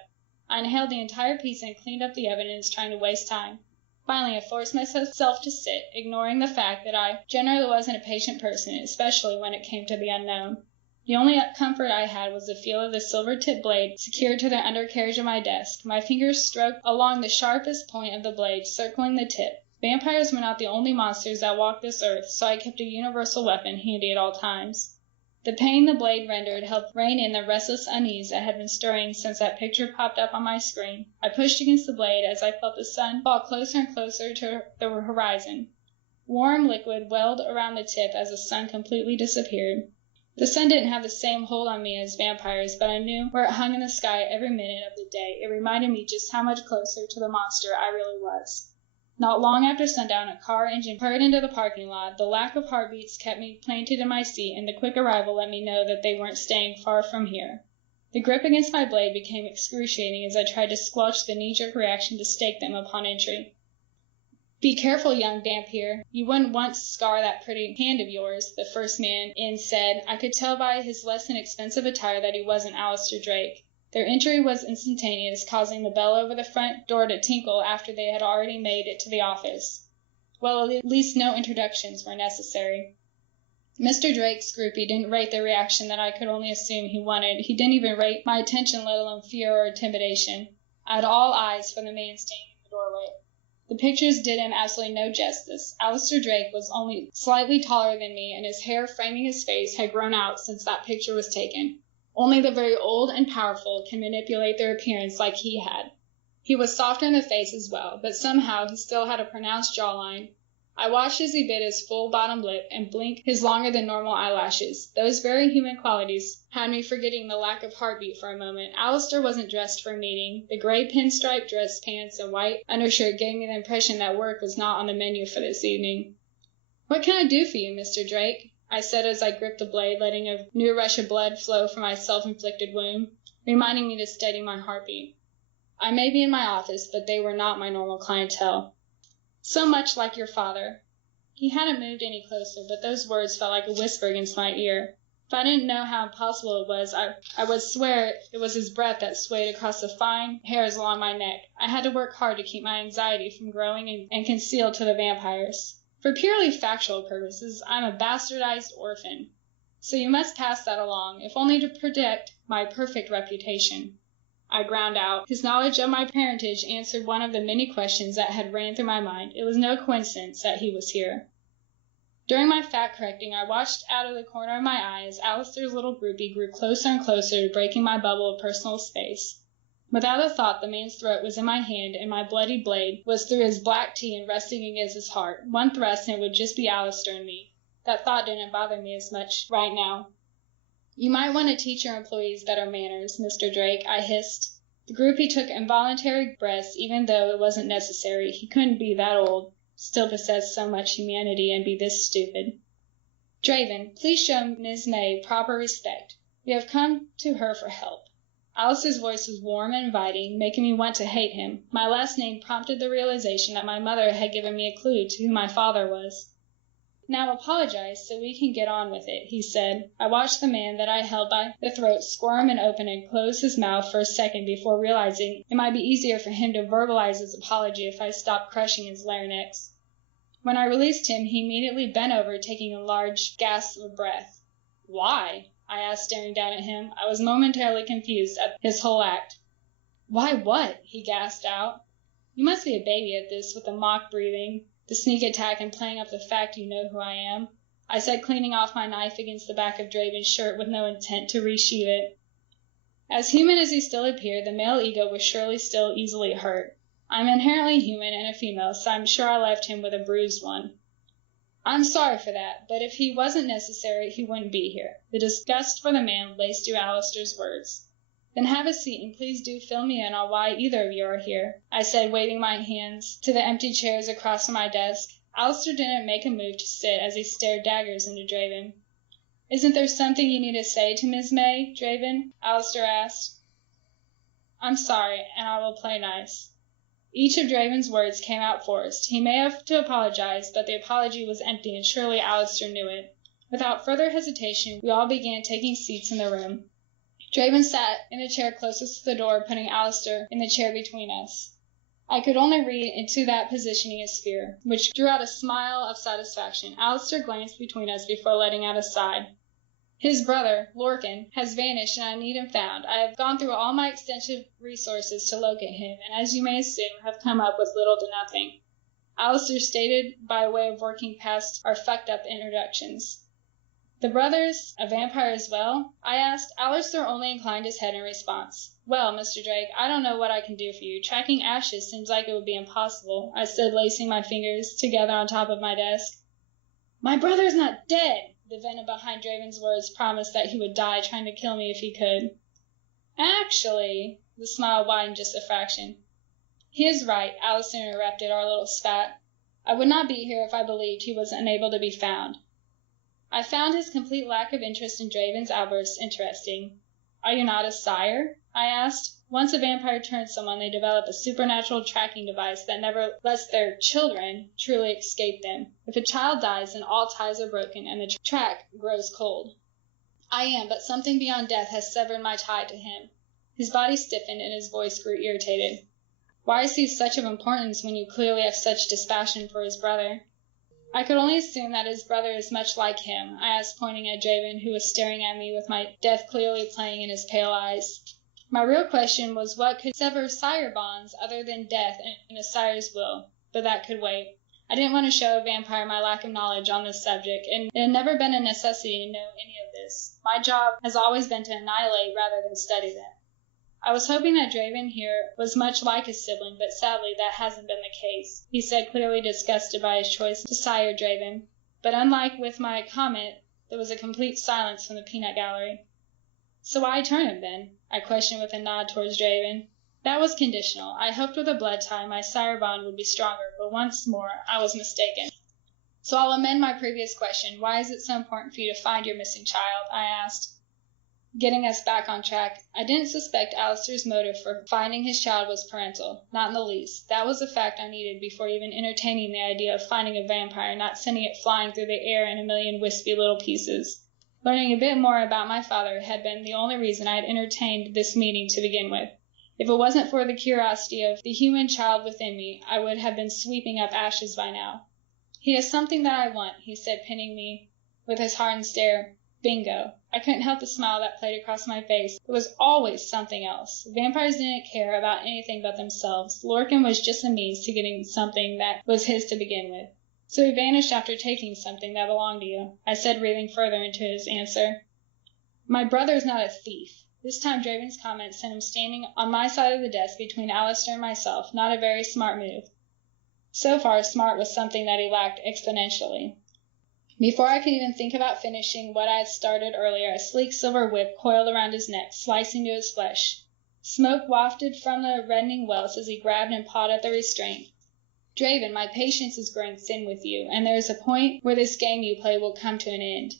I inhaled the entire pizza and cleaned up the evidence, trying to waste time. Finally, I forced myself to sit, ignoring the fact that I generally wasn't a patient person, especially when it came to the unknown. The only comfort I had was the feel of the silver-tipped blade secured to the undercarriage of my desk. My fingers stroked along the sharpest point of the blade, circling the tip. Vampires were not the only monsters that walked this earth, so I kept a universal weapon handy at all times. The pain the blade rendered helped rein in the restless unease that had been stirring since that picture popped up on my screen. I pushed against the blade as I felt the sun fall closer and closer to the horizon. Warm liquid welled around the tip as the sun completely disappeared. The sun didn't have the same hold on me as vampires, but I knew where it hung in the sky every minute of the day. It reminded me just how much closer to the monster I really was. Not long after sundown, a car engine purred into the parking lot. The lack of heartbeats kept me planted in my seat, and the quick arrival let me know that they weren't staying far from here. The grip against my blade became excruciating as I tried to squelch the knee-jerk reaction to stake them upon entry. Be careful, young Dampier. You wouldn't want to scar that pretty hand of yours, the first man in said. I could tell by his less than expensive attire that he wasn't Alistair Drake. Their entry was instantaneous, causing the bell over the front door to tinkle after they had already made it to the office. Well, at least no introductions were necessary. Mr. Drake's groupie didn't rate the reaction that I could only assume he wanted. He didn't even rate my attention, let alone fear or intimidation. I had all eyes for the man standing in the doorway. The pictures did him absolutely no justice. Alistair Drake was only slightly taller than me, and his hair framing his face had grown out since that picture was taken. Only the very old and powerful can manipulate their appearance like he had. He was softer in the face as well, but somehow he still had a pronounced jawline. I watched as he bit his full bottom lip and blinked his longer than normal eyelashes. Those very human qualities had me forgetting the lack of heartbeat for a moment. Alistair wasn't dressed for a meeting. The gray pinstripe dress pants and white undershirt gave me the impression that work was not on the menu for this evening. "What can I do for you, Mr. Drake?" I said as I gripped the blade, letting a new rush of blood flow from my self-inflicted wound, reminding me to steady my heartbeat. I may be in my office, but they were not my normal clientele. "So much like your father." He hadn't moved any closer, but those words felt like a whisper against my ear. If I didn't know how impossible it was, I would swear it was his breath that swayed across the fine hairs along my neck. I had to work hard to keep my anxiety from growing and conceal to the vampires. For purely factual purposes, I'm a bastardized orphan. So you must pass that along, if only to protect my perfect reputation. I ground out. His knowledge of my parentage answered one of the many questions that had ran through my mind. It was no coincidence that he was here. During my fact correcting, I watched out of the corner of my eye as Alistair's little groupie grew closer and closer to breaking my bubble of personal space. Without a thought, the man's throat was in my hand, and my bloody blade was through his black tea and resting against his heart. One thrust, and it would just be Alistair and me. That thought didn't bother me as much right now. You might want to teach your employees better manners, Mr. Drake, I hissed. The groupie took involuntary breaths, even though it wasn't necessary. He couldn't be that old, still possess so much humanity, and be this stupid. Draven, please show Miss May proper respect. We have come to her for help. Alistair's voice was warm and inviting, making me want to hate him. My last name prompted the realization that my mother had given me a clue to who my father was. Now apologize so we can get on with it, he said. I watched the man that I held by the throat squirm and open and close his mouth for a second before realizing it might be easier for him to verbalize his apology if I stopped crushing his larynx. When I released him, he immediately bent over, taking a large gasp of breath. Why? I asked, staring down at him. I was momentarily confused at his whole act. Why what? He gasped out. You must be a baby at this, with the mock breathing, the sneak attack, and playing up the fact you know who I am, I said, cleaning off my knife against the back of Draven's shirt with no intent to resheath it. As human as he still appeared, the male ego was surely still easily hurt. I'm inherently human and a female, so I'm sure I left him with a bruised one. I'm sorry for that, but if he wasn't necessary, he wouldn't be here. The disgust for the man laced through Alistair's words. Then have a seat, and please do fill me in on why either of you are here, I said, waving my hands to the empty chairs across from my desk. Alistair didn't make a move to sit as he stared daggers into Draven. Isn't there something you need to say to Miss May, Draven? Alistair asked. I'm sorry, and I will play nice. Each of Draven's words came out forced. He may have to apologize, but the apology was empty, and surely Alistair knew it. Without further hesitation, we all began taking seats in the room. Draven sat in the chair closest to the door, putting Alistair in the chair between us. I could only read into that positioning his fear, which drew out a smile of satisfaction. Alistair glanced between us before letting out a sigh. His brother, Lorcan, has vanished, and I need him found. I have gone through all my extensive resources to locate him, and as you may assume, have come up with little to nothing. Alistair stated by way of working past our fucked-up introductions. The brothers, a vampire as well? I asked. Alistair only inclined his head in response. Well, Mr. Drake, I don't know what I can do for you. Tracking ashes seems like it would be impossible, I said, lacing my fingers together on top of my desk. My brother's not dead! The venom behind Draven's words promised that he would die trying to kill me if he could. Actually, the smile widened just a fraction. He is right, Alistair interrupted our little spat. I would not be here if I believed he was unable to be found. I found his complete lack of interest in Draven's outburst interesting. Are you not a sire? I asked. Once a vampire turns someone, they develop a supernatural tracking device that never lets their children truly escape them. If a child dies, then all ties are broken and the track grows cold. I am, but something beyond death has severed my tie to him. His body stiffened and his voice grew irritated. Why is he such of importance when you clearly have such dispassion for his brother? I could only assume that his brother is much like him, I asked, pointing at Draven, who was staring at me with my death clearly playing in his pale eyes. My real question was what could sever sire bonds other than death and a sire's will, but that could wait. I didn't want to show a vampire my lack of knowledge on this subject, and it had never been a necessity to know any of this. My job has always been to annihilate rather than study them. I was hoping that Draven here was much like his sibling, but sadly that hasn't been the case, he said, clearly disgusted by his choice to sire Draven. But unlike with my comment, there was a complete silence from the peanut gallery. So why turn him then? I questioned with a nod towards Draven. That was conditional. I hoped with a blood tie my sire bond would be stronger, but once more I was mistaken. So I'll amend my previous question. Why is it so important for you to find your missing child? I asked. Getting us back on track, I didn't suspect Alistair's motive for finding his child was parental, not in the least. That was a fact I needed before even entertaining the idea of finding a vampire, not sending it flying through the air in a million wispy little pieces. Learning a bit more about my father had been the only reason I had entertained this meeting to begin with. If it wasn't for the curiosity of the human child within me, I would have been sweeping up ashes by now. "He has something that I want," he said, pinning me with his hardened stare. Bingo. I couldn't help the smile that played across my face. It was always something else. Vampires didn't care about anything but themselves. Lorcan was just a means to getting something that was his to begin with. "So he vanished after taking something that belonged to you," I said, reading further into his answer. "My brother's not a thief." This time Draven's comment sent him standing on my side of the desk between Alistair and myself. Not a very smart move. So far, smart was something that he lacked exponentially. Before I could even think about finishing what I had started earlier, a sleek silver whip coiled around his neck, slicing to his flesh. Smoke wafted from the reddening welts as he grabbed and pawed at the restraint. "Draven, my patience is growing thin with you, and there is a point where this game you play will come to an end."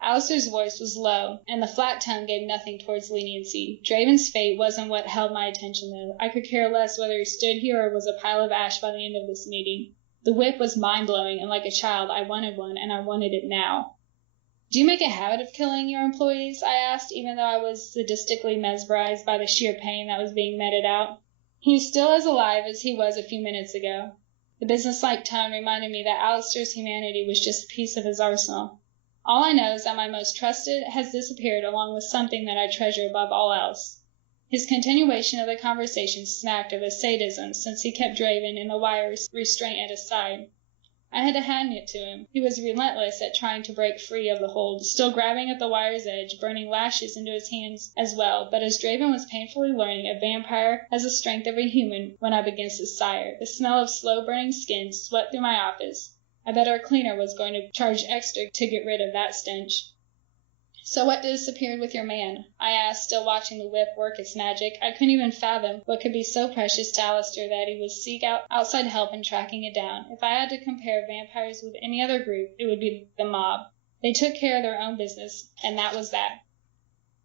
Alistair's voice was low, and the flat tone gave nothing towards leniency. Draven's fate wasn't what held my attention, though. I could care less whether he stood here or was a pile of ash by the end of this meeting. The whip was mind-blowing, and like a child, I wanted one, and I wanted it now. "Do you make a habit of killing your employees?" I asked, even though I was sadistically mesmerized by the sheer pain that was being meted out. He was still as alive as he was a few minutes ago. The businesslike tone reminded me that Alistair's humanity was just a piece of his arsenal. "All I know is that my most trusted has disappeared along with something that I treasure above all else." His continuation of the conversation smacked of his sadism, since he kept Draven in the wire restraint at his side. I had to hand it to him. He was relentless at trying to break free of the hold, still grabbing at the wire's edge, burning lashes into his hands as well. But as Draven was painfully learning, a vampire has the strength of a human when up against his sire. The smell of slow-burning skin swept through my office. I bet our cleaner was going to charge extra to get rid of that stench. "So what disappeared with your man?" I asked, still watching the whip work its magic. I couldn't even fathom what could be so precious to Alistair that he would seek out outside help in tracking it down. If I had to compare vampires with any other group, it would be the mob. They took care of their own business, and that was that.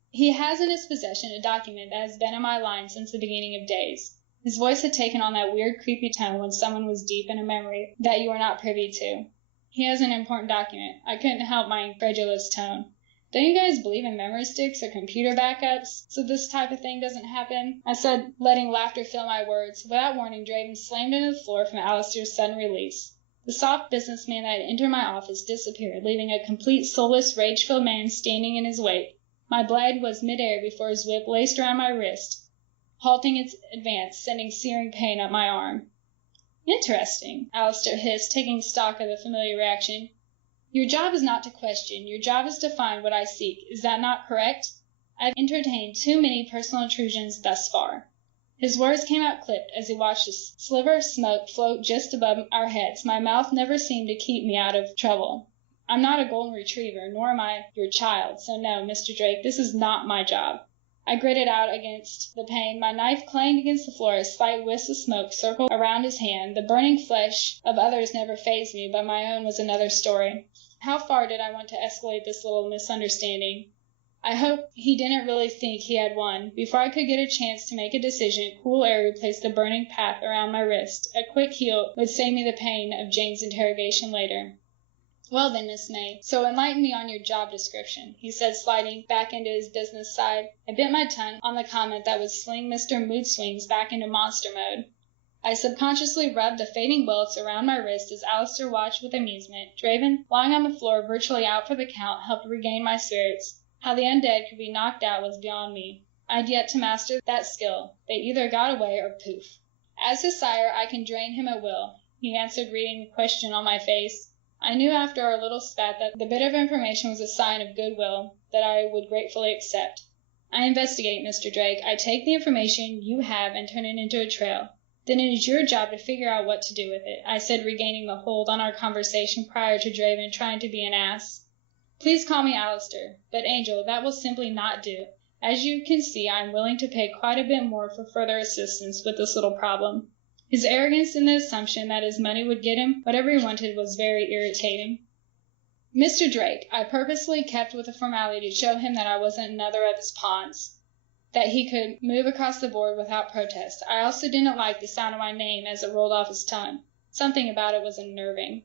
"He has in his possession a document that has been in my line since the beginning of days." His voice had taken on that weird, creepy tone when someone was deep in a memory that you were not privy to. "He has an important document." I couldn't help my incredulous tone. "Don't you guys believe in memory sticks or computer backups so this type of thing doesn't happen?" I said, letting laughter fill my words. Without warning, Draven slammed into the floor from Alistair's sudden release. The soft businessman that had entered my office disappeared, leaving a complete, soulless, rage-filled man standing in his wake. My blade was midair before his whip laced around my wrist, halting its advance, sending searing pain up my arm. "Interesting," Alistair hissed, taking stock of the familiar reaction. "Your job is not to question. Your job is to find what I seek. Is that not correct? I've entertained too many personal intrusions thus far." His words came out clipped as he watched a sliver of smoke float just above our heads. My mouth never seemed to keep me out of trouble. "I'm not a golden retriever, nor am I your child. So no, Mr. Drake, this is not my job." I gritted out against the pain. My knife clanged against the floor. A slight wisp of smoke circled around his hand. The burning flesh of others never fazed me, but my own was another story. How far did I want to escalate this little misunderstanding? I hope he didn't really think he had won. Before I could get a chance to make a decision, cool air replaced the burning path around my wrist. A quick heel would save me the pain of Jane's interrogation later. "Well then, Miss May, so enlighten me on your job description," he said, sliding back into his business side. I bit my tongue on the comment that would sling Mr. Mood Swings back into monster mode. I subconsciously rubbed the fading welts around my wrist as Alistair watched with amusement. Draven, lying on the floor virtually out for the count, helped regain my spirits. How the undead could be knocked out was beyond me. I'd yet to master that skill. They either got away or poof. "As his sire, I can drain him at will," he answered, reading the question on my face. I knew after our little spat that the bit of information was a sign of goodwill that I would gratefully accept. "I investigate, Mr. Drake. I take the information you have and turn it into a trail. Then it is your job to figure out what to do with it," I said, regaining the hold on our conversation prior to Draven trying to be an ass. "Please call me Alistair. But Angel, that will simply not do. As you can see, I am willing to pay quite a bit more for further assistance with this little problem." His arrogance in the assumption that his money would get him whatever he wanted was very irritating. "Mr. Drake, I purposely kept with the formality to show him that I wasn't another of his pawns, that he could move across the board without protest. I also didn't like the sound of my name as it rolled off his tongue. Something about it was unnerving.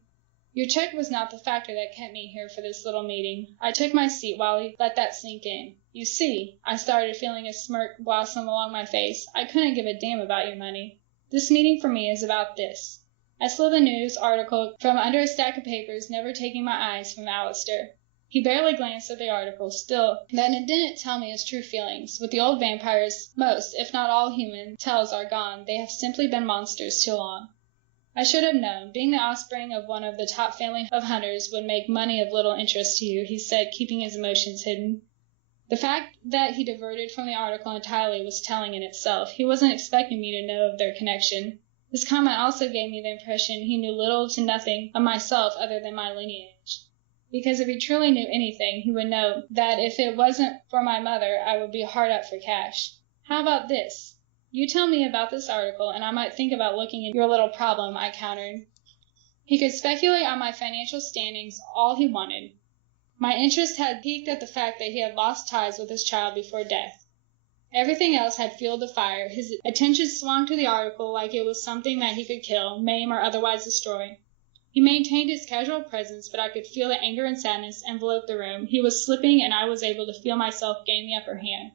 Your check was not the factor that kept me here for this little meeting. I took my seat while he let that sink in. You see, I started feeling a smirk blossom along my face. I couldn't give a damn about your money. This meeting for me is about this. I slid the news article from under a stack of papers, never taking my eyes from Alistair. He barely glanced at the article, still, then it didn't tell me his true feelings. With the old vampires, most, if not all human tells are gone. They have simply been monsters too long. I should have known. Being the offspring of one of the top family of hunters would make money of little interest to you, he said, keeping his emotions hidden. The fact that he diverted from the article entirely was telling in itself. He wasn't expecting me to know of their connection. His comment also gave me the impression he knew little to nothing of myself other than my lineage. Because if he truly knew anything, he would know that if it wasn't for my mother, I would be hard up for cash. How about this? You tell me about this article, and I might think about looking into your little problem, I countered. He could speculate on my financial standings all he wanted. My interest had piqued at the fact that he had lost ties with his child before death. Everything else had fueled the fire. His attention swung to the article like it was something that he could kill, maim, or otherwise destroy. He maintained his casual presence, but I could feel the anger and sadness envelope the room. He was slipping, and I was able to feel myself gain the upper hand.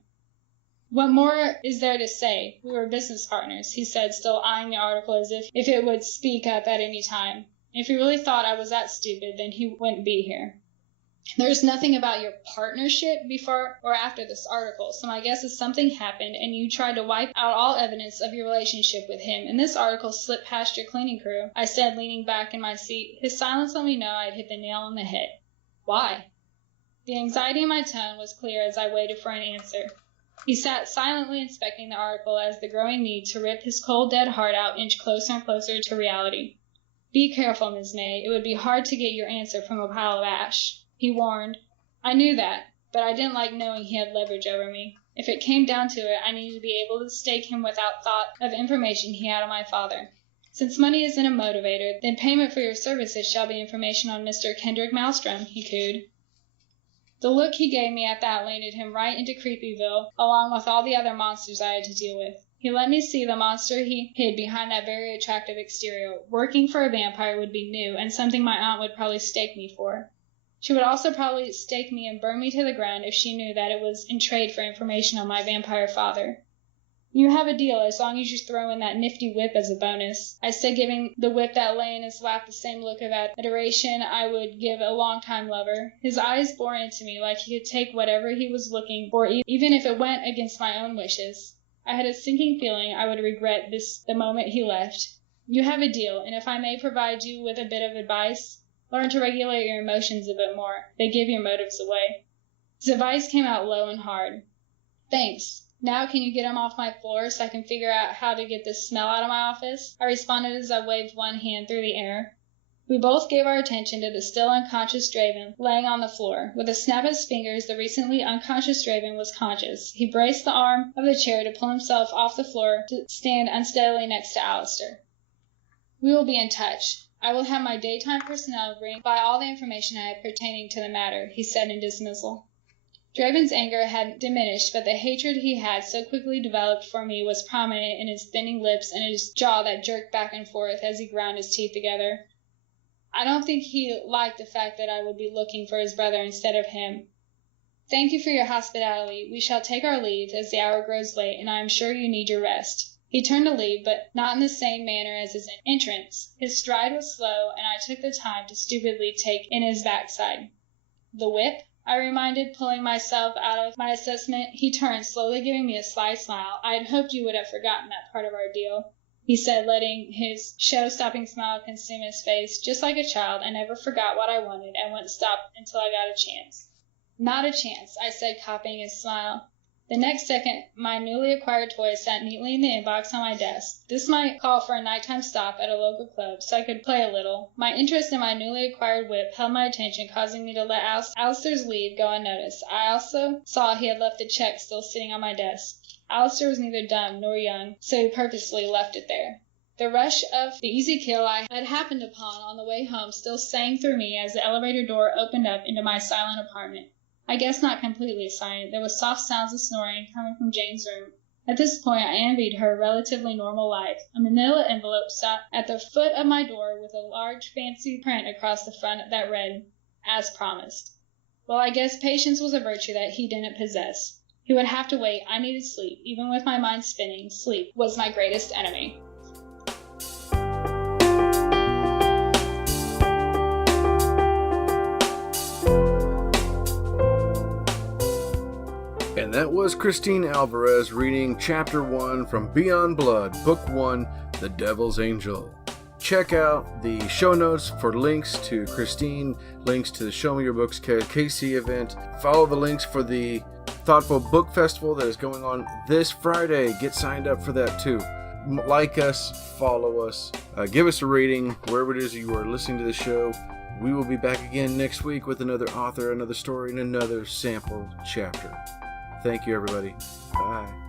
What more is there to say? We were business partners, he said, still eyeing the article as if it would speak up at any time. If he really thought I was that stupid, then he wouldn't be here. There's nothing about your partnership before or after this article, so my guess is something happened and you tried to wipe out all evidence of your relationship with him, and this article slipped past your cleaning crew, I said, leaning back in my seat. His silence let me know I'd hit the nail on the head. Why? The anxiety in my tone was clear as I waited for an answer. He sat silently inspecting the article as the growing need to rip his cold, dead heart out inched closer and closer to reality. Be careful, Miss May. It would be hard to get your answer from a pile of ash, he warned. I knew that, but I didn't like knowing he had leverage over me. If it came down to it, I needed to be able to stake him without thought of information he had on my father. Since money isn't a motivator, then payment for your services shall be information on Mr. Kendrick Malmstrom, he cooed. The look he gave me at that landed him right into Creepyville, along with all the other monsters I had to deal with. He let me see the monster he hid behind that very attractive exterior. Working for a vampire would be new, and something my aunt would probably stake me for. She would also probably stake me and burn me to the ground if she knew that it was in trade for information on my vampire father. You have a deal as long as you throw in that nifty whip as a bonus, I said, giving the whip that lay in his lap the same look of adoration I would give a long-time lover. His eyes bore into me like he could take whatever he was looking for, even if it went against my own wishes. I had a sinking feeling I would regret this the moment he left. You have a deal, and if I may provide you with a bit of advice, learn to regulate your emotions a bit more. They give your motives away. His advice came out low and hard. Thanks. Now can you get him off my floor so I can figure out how to get this smell out of my office? I responded as I waved one hand through the air. We both gave our attention to the still unconscious Draven laying on the floor. With a snap of his fingers, the recently unconscious Draven was conscious. He braced the arm of the chair to pull himself off the floor to stand unsteadily next to Alistair. We will be in touch. I will have my daytime personnel bring by all the information I have pertaining to the matter, he said in dismissal. Draven's anger had diminished, but the hatred he had so quickly developed for me was prominent in his thinning lips and his jaw that jerked back and forth as he ground his teeth together. I don't think he liked the fact that I would be looking for his brother instead of him. Thank you for your hospitality. We shall take our leave as the hour grows late, and I am sure you need your rest. He turned to leave, but not in the same manner as his entrance. His stride was slow, and I took the time to stupidly take in his backside. The whip? I reminded, pulling myself out of my assessment. He turned, slowly giving me a sly smile. I had hoped you would have forgotten that part of our deal, he said, letting his show-stopping smile consume his face. Just like a child, I never forgot what I wanted and wouldn't stop until I got a chance. Not a chance, I said, copying his smile. The next second, my newly acquired toy sat neatly in the inbox on my desk. This might call for a nighttime stop at a local club, so I could play a little. My interest in my newly acquired whip held my attention, causing me to let Alistair's leave go unnoticed. I also saw he had left a check still sitting on my desk. Alistair was neither dumb nor young, so he purposely left it there. The rush of the easy kill I had happened upon on the way home still sang through me as the elevator door opened up into my silent apartment. I guess not completely silent. There was soft sounds of snoring coming from Jane's room. At this point, I envied her relatively normal life. A manila envelope sat at the foot of my door with a large fancy print across the front that read, "As promised." Well, I guess patience was a virtue that he didn't possess. He would have to wait. I needed sleep. Even with my mind spinning, sleep was my greatest enemy. And that was Christine Alvarez reading Chapter 1 from Beyond Blood, Book 1, The Devil's Angel. Check out the show notes for links to Christine, links to the Show Me Your Books KC event. Follow the links for the Thoughtful Book Festival that is going on this Friday. Get signed up for that too. Like us, follow us, give us a rating wherever it is you are listening to the show. We will be back again next week with another author, another story, and another sample chapter. Thank you, everybody. Bye.